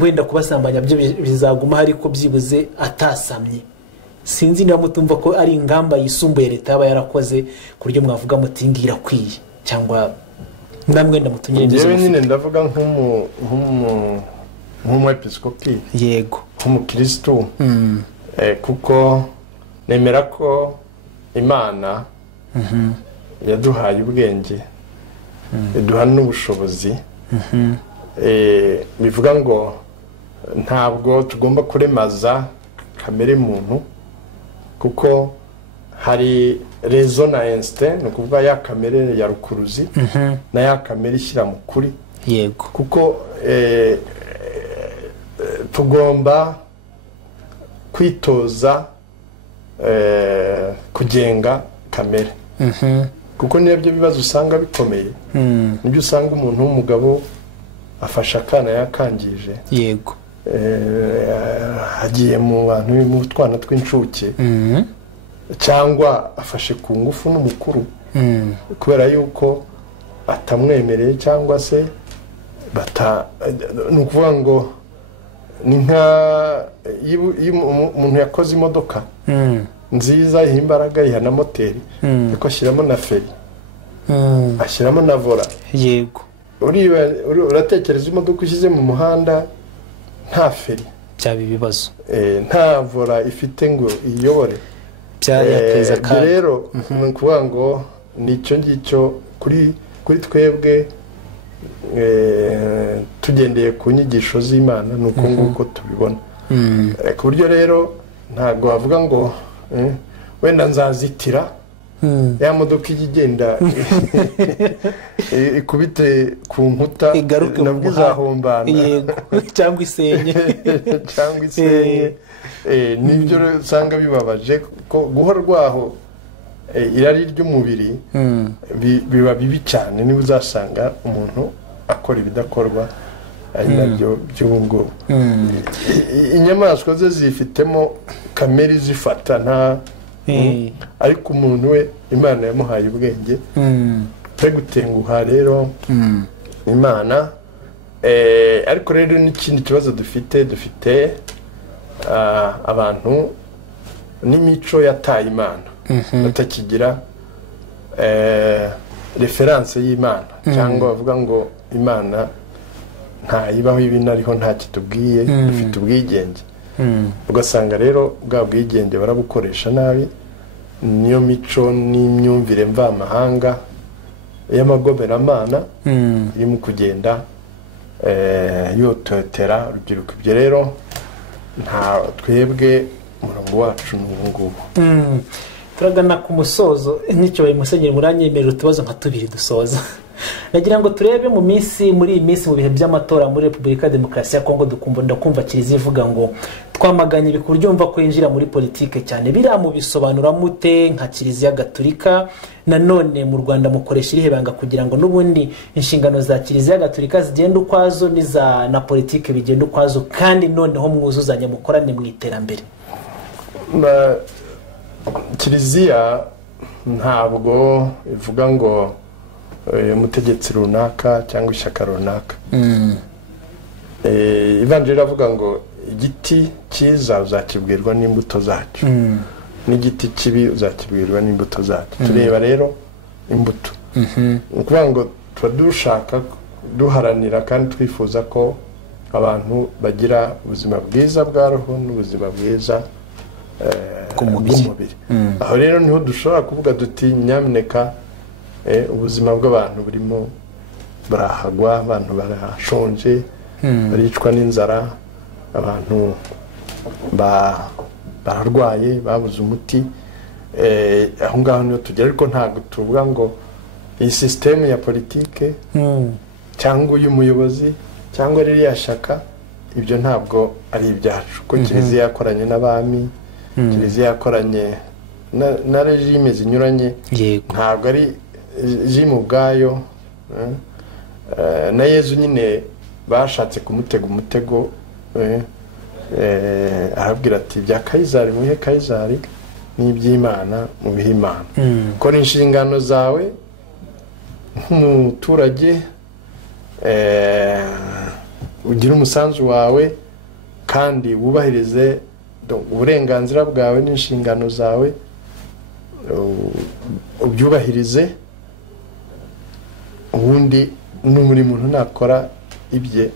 wenda kubasambanya byo bizaguma ariko byibuze atasamye. Sinzi niba mutumva ko ari ingamba yisumbuye leta yaba yarakoze ku buryo mwavuga muti ngira kwiye cyangwa namwe ndamutunyire n'izo. Yewe nyine ndavuga nk'umwepiskopi, yego nk'umukristo, kuko nemera ko Imana yaduhaye ubwenge, iduha n'ubushobozi. Bivuga ngo ntabwo tugomba kuremaza kamere muntu, kuko hari rezo na instinct, ni ukuvuga ya kamere ya rukuruzi na ya kamere ishyira mu kuri. Yego kuko tugomba kwitoza kugenga kamere, kuko nibyo bibazo usanga bikomeye. Nibyo usanga umuntu w'umugabo afasha akana yakangije, yego agiye mu bantu mu twana tw'incuke, cyangwa afashe ku ngufu n'umukuru kubera yuko atamwemereye cyangwa se ni ukuvuga ngo ni nka umuntu yakoze imodoka nziza iha imbaraga, iha na moteri, ariko ashyiramo na feri, ashyiramo na vola. Yego uratekereza imodoka ushyize mu muhanda nta feri byaba ibibazo, nta vola ifite ngo iyobore, byateza akaga. Rero ni ukuvuga ngo nicyo ngicyo kuri twebwe tugendeye ku nyigisho z'Imana, ni uko nguko tubibona. Ku buryo rero ntabwo wavuga ngo wenda nzazitira ya modoka igenda ikubite ku nkuta nabwo izahombana cyangwa isenye nibyo usanga bibabaje ko guhorwaho irari ry'umubiri biba bibi cyane. niba uzasanga umuntu akora ibidakorwa ari nabyo by'ubungubu. Inyamaswa ze zifitemo kamere zifata nta, ariko umuntu we Imana yamuhaye ubwenge. Twe gutenguha rero Imana ariko rero n'ikindi kibazo dufite abantu n'imico yataye Imana batakigira referanse y'Imana cyangwa bavuga ngo Imana ntayibaho ibintu ariho nta kitubwiye dufite ubwigenge ugasanga rero bwa bwigenge barabukoresha nabi niyo mico n'imyumvire mvamahanga y'amagomeramana irimo kugenda yototera urubyiruko ibyo rero nta twebwe umurongo wacu n'ubungubu turagana ku musozo nk'icyo bayi musenyeri muranyemerera utubazo nka tubiri dusoza nagira ngo turebe muri iyi minsi mu bihe by'amatora muri Repubulika ya Demokarasi ya Kongo ndakumva Kiliziya ivuga ngo twamaganye bikuryumva ko yinjira muri politike cyane biramu bisobanura mute nka Kiliziya Gatolika nanone mu Rwanda mukoresha irihe banga kugira ngo n'ubundi inshingano za Kiliziya Gatolika zigenda ukwazo niza na politike bigenda ukwazo kandi noneho mwuzuzanya mukorane mu iterambere? Kiliziya ntabwo ivuga ngo umutegetsi runaka cyangwa ishyaka runaka. Ivanjiri avuga ngo igiti cyiza uzakibwirwa n'imbuto zacyo n'igiti kibi uzakibwirwa n'imbuto zacyo. Tureba rero imbuto ukuvuga ngo tuba dushaka duharanira kandi twifuza ko abantu bagira ubuzima bwiza bwa roho n'ubuzima bwiza bw'umubiri. Aho rero niho dushobora kuvuga duti nyamuneka ubuzima bw'abantu burimo barahagwa, abantu barashonje, baricwa n'inzara, abantu bararwaye babuze umuti. Aho ngaho niho tugera, ariko ntabwo tuvuga ngo iyi sisiteme ya politike cyangwa y'umuyobozi cyangwa ririya shaka ibyo ntabwo ari ibyacu. Ko Kiliziya yakoranye n'abami, Kiliziya yakoranye na regime zinyuranye, ntabwo ari regime ubwayo. Na Yezu nyine bashatse kumutega umutego, arabwira ati bya Kayizari muhe Kayizari n'iby'Imana mu bihe Imana. Kora inshingano zawe nk'umuturage, ugira umusanzu wawe kandi wubahirize uburenganzira bwawe n'inshingano zawe, ubyubahirize. Ubundi n'umuri muntu nakora ibye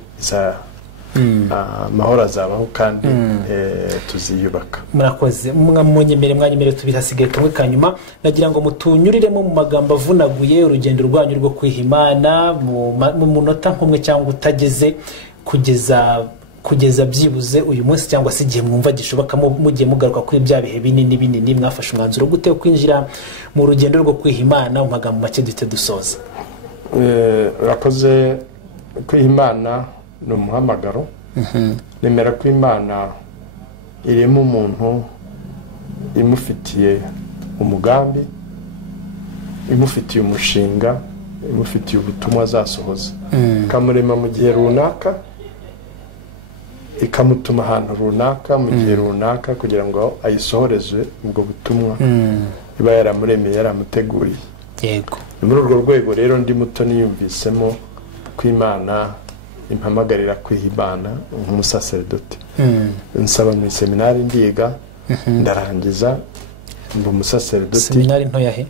amahoro azabaho kandi tuziyubaka. Murakoze, mwanyemerere tubiri hasigaye kamwe kanyuma. Nagira ngo mutunyuriremo mu magambo avunaguye urugendo rwanyu rwo kwiha Imana mu munota nk'umwe cyangwa utageze kugeza byibuze uyu munsi cyangwa se igihe mwumva gishoboka mugiye mugaruka kuri bya bihe binini mwafashe umwanzuro gute wo kwinjira mu rugendo rwo kwiha Imana mu magambo make duhite dusoza? Urakoze. Kwiha Imana ni umuhamagaro. Nemera ko Imana irema umuntu imufitiye umugambi, imufitiye umushinga, imufitiye ubutumwa azasohoza. Ikamurema mu gihe runaka, ikamutuma ahantu runaka mu gihe runaka kugira ngo ayisohoreze ubwo butumwa iba yaramuremeye, yaramuteguriye. Yego. Muri urwo rwego rero ndi muto niyumvisemo ko Imana impamagarira kwiha Imana nk'umusaseredoti. Nsaba mu seminari ndiga, ndarangiza mba umusaseredoti. Seminari ntoya he?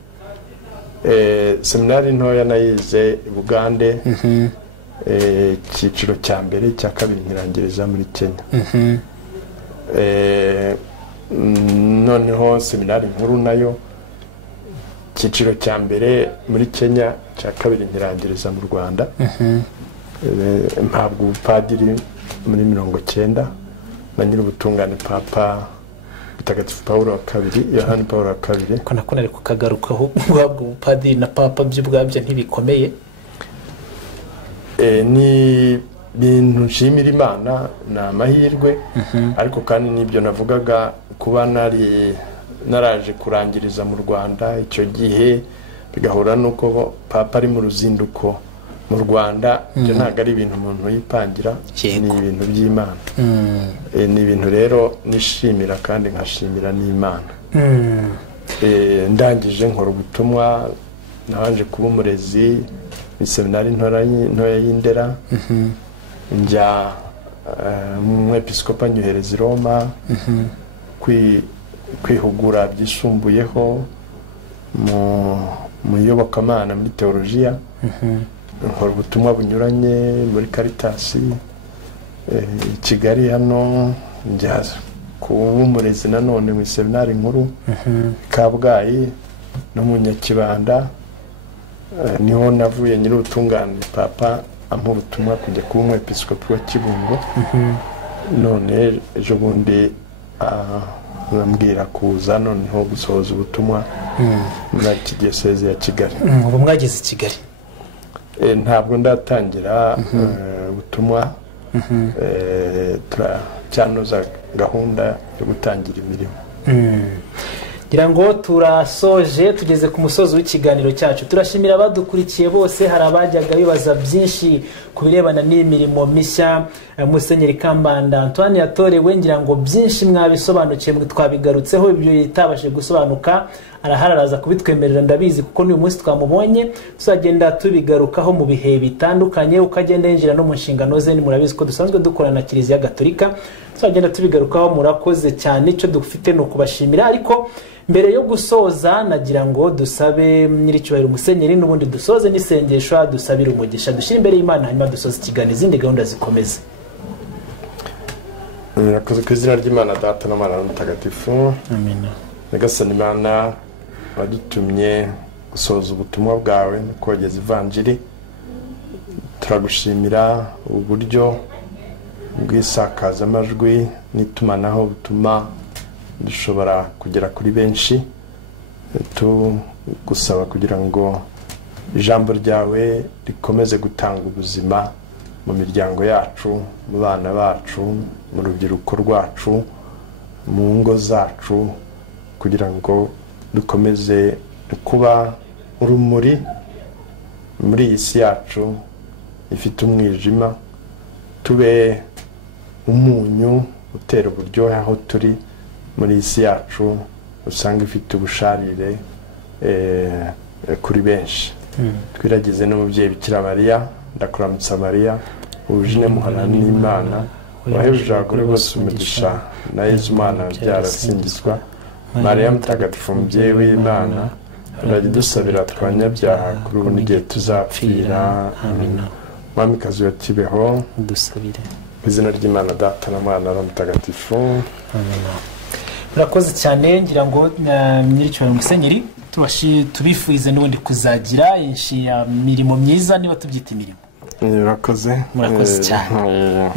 Seminari ntoya nayize Bugande, icyiciro cya mbere, cya kabiri nkirangiriza muri Kenya. Noneho seminari nkuru nayo icyiciro cya mbere muri Kenya, cya kabiri nkirangiriza mu Rwanda. Mpabwa ubupadiri muri 90 na nyir'ubutungane Papa Mutagatifu Paulo wa kabiri, Yohani Paulo wa kabiri. Ko nakona ariko kagarukaho guhabwa ubupadiri na Papa by'ubwabyo ntibikomeye. Ni bintu nshimira Imana, na amahirwe. Ariko kandi nibyo navugaga kuba naraje kurangiriza mu Rwanda icyo gihe bigahura nuko Papa ari mu ruzinduko mu Rwanda. Ibyo ntabwo ari ibintu umuntu yipangira, ni ibintu by'Imana. Ni ibintu rero nishimira kandi nkashimira n'Imana. Ndangije nkora ubutumwa, nabanje kuba umurezi mu seminari ntoya y'Indera, njya mu episkopa nyohereza i Roma kwihugura byisumbuyeho mu iyobokamana muri teolojiya, nkora ubutumwa bunyuranye muri Caritas i Kigali. hano njya kuba umurezi nanone mu seminari nkuru Kabgayi no mu Nyakibanda, niho navuye nyiri ubutungane papa ampa ubutumwa kujya kuba umwepiskopi wa Kibungo. none ejo bundi nambwira kuza noneho gusohoza ubutumwa muri Diyoseze ya Kigali. ubu mwageze i Kigali? Ntabwo ndatangira ubutumwa, turacyanoza gahunda yo gutangira imirimo. ngira ngo turasoje, tugeze ku musozo w'ikiganiro cyacu. Turashimira abadukurikiye bose. Hari abajyaga bibaza byinshi ku birebana n'imirimo mishya Musenyeri Kambanda Antoine yatorewe, ngira ngo byinshi mwabisobanukiye, twabigarutseho. ibyo yitabashe gusobanuka araza kubitwemerera, ndabizi kuko n'uyu munsi twamubonye. tuzagenda tubigarukaho mu bihe bitandukanye, ukagenda yinjira no mu nshingano ze. murabizi ko dusanzwe dukorana na Kiliziya Gatolika, tuzagenda tubigarukaho. murakoze cyane, icyo dufite ni ukubashimira. Ariko mbere yo gusoza, nagira ngo dusabe nyiricyubahiro Musenyeri n'ubundi dusoze n'isengesho, dusabire umugisha, dushyire imbere y'Imana, hanyuma dusoze ikiganiro, izindi gahunda zikomeze. Murakoze ku izina ry'Imana Data na Mwana Mutagatifu. Amina. Nyagasani Imana wadutumye gusoza ubutumwa bwawe no kogeza ivanjiri, turagushimira uburyo bw'isakazamajwi n'itumanaho butuma dushobora kugera kuri benshi. Tugusaba kugira ngo ijambo ryawe rikomeze gutanga ubuzima mu miryango yacu, mu bana bacu, mu rubyiruko rwacu, mu ngo zacu, kugira ngo dukomeze kuba urumuri muri iyi si yacu ifite umwijima, tube umunyu utera uburyohe aho turi muri iyi si yacu usanga ifite ubusharire kuri benshi. Twiragize n'umubyeyi Bikira Mariya, ndakuramutsa Mariya wuje muhana n'Imana, wahebuje abagore bose umugisha, na Yezu umwana byarasingizwa. Mariya mutagatifu umubyeyi w'Imana, urajya udusabira twanyabyaha kuri ubu n'igihe tuzapfira. Amina. Mwamikazi wa Kibeho, dusabire. mu izina ry'Imana Data na Mwana na Mutagatifu. Amina. Murakoze cyane, ngira ngo nyiricyubahiro Musenyeri tubifurize n'ubundi kuzagira imirimo myiza, niba tubyita imirimo. Murakoze cyane.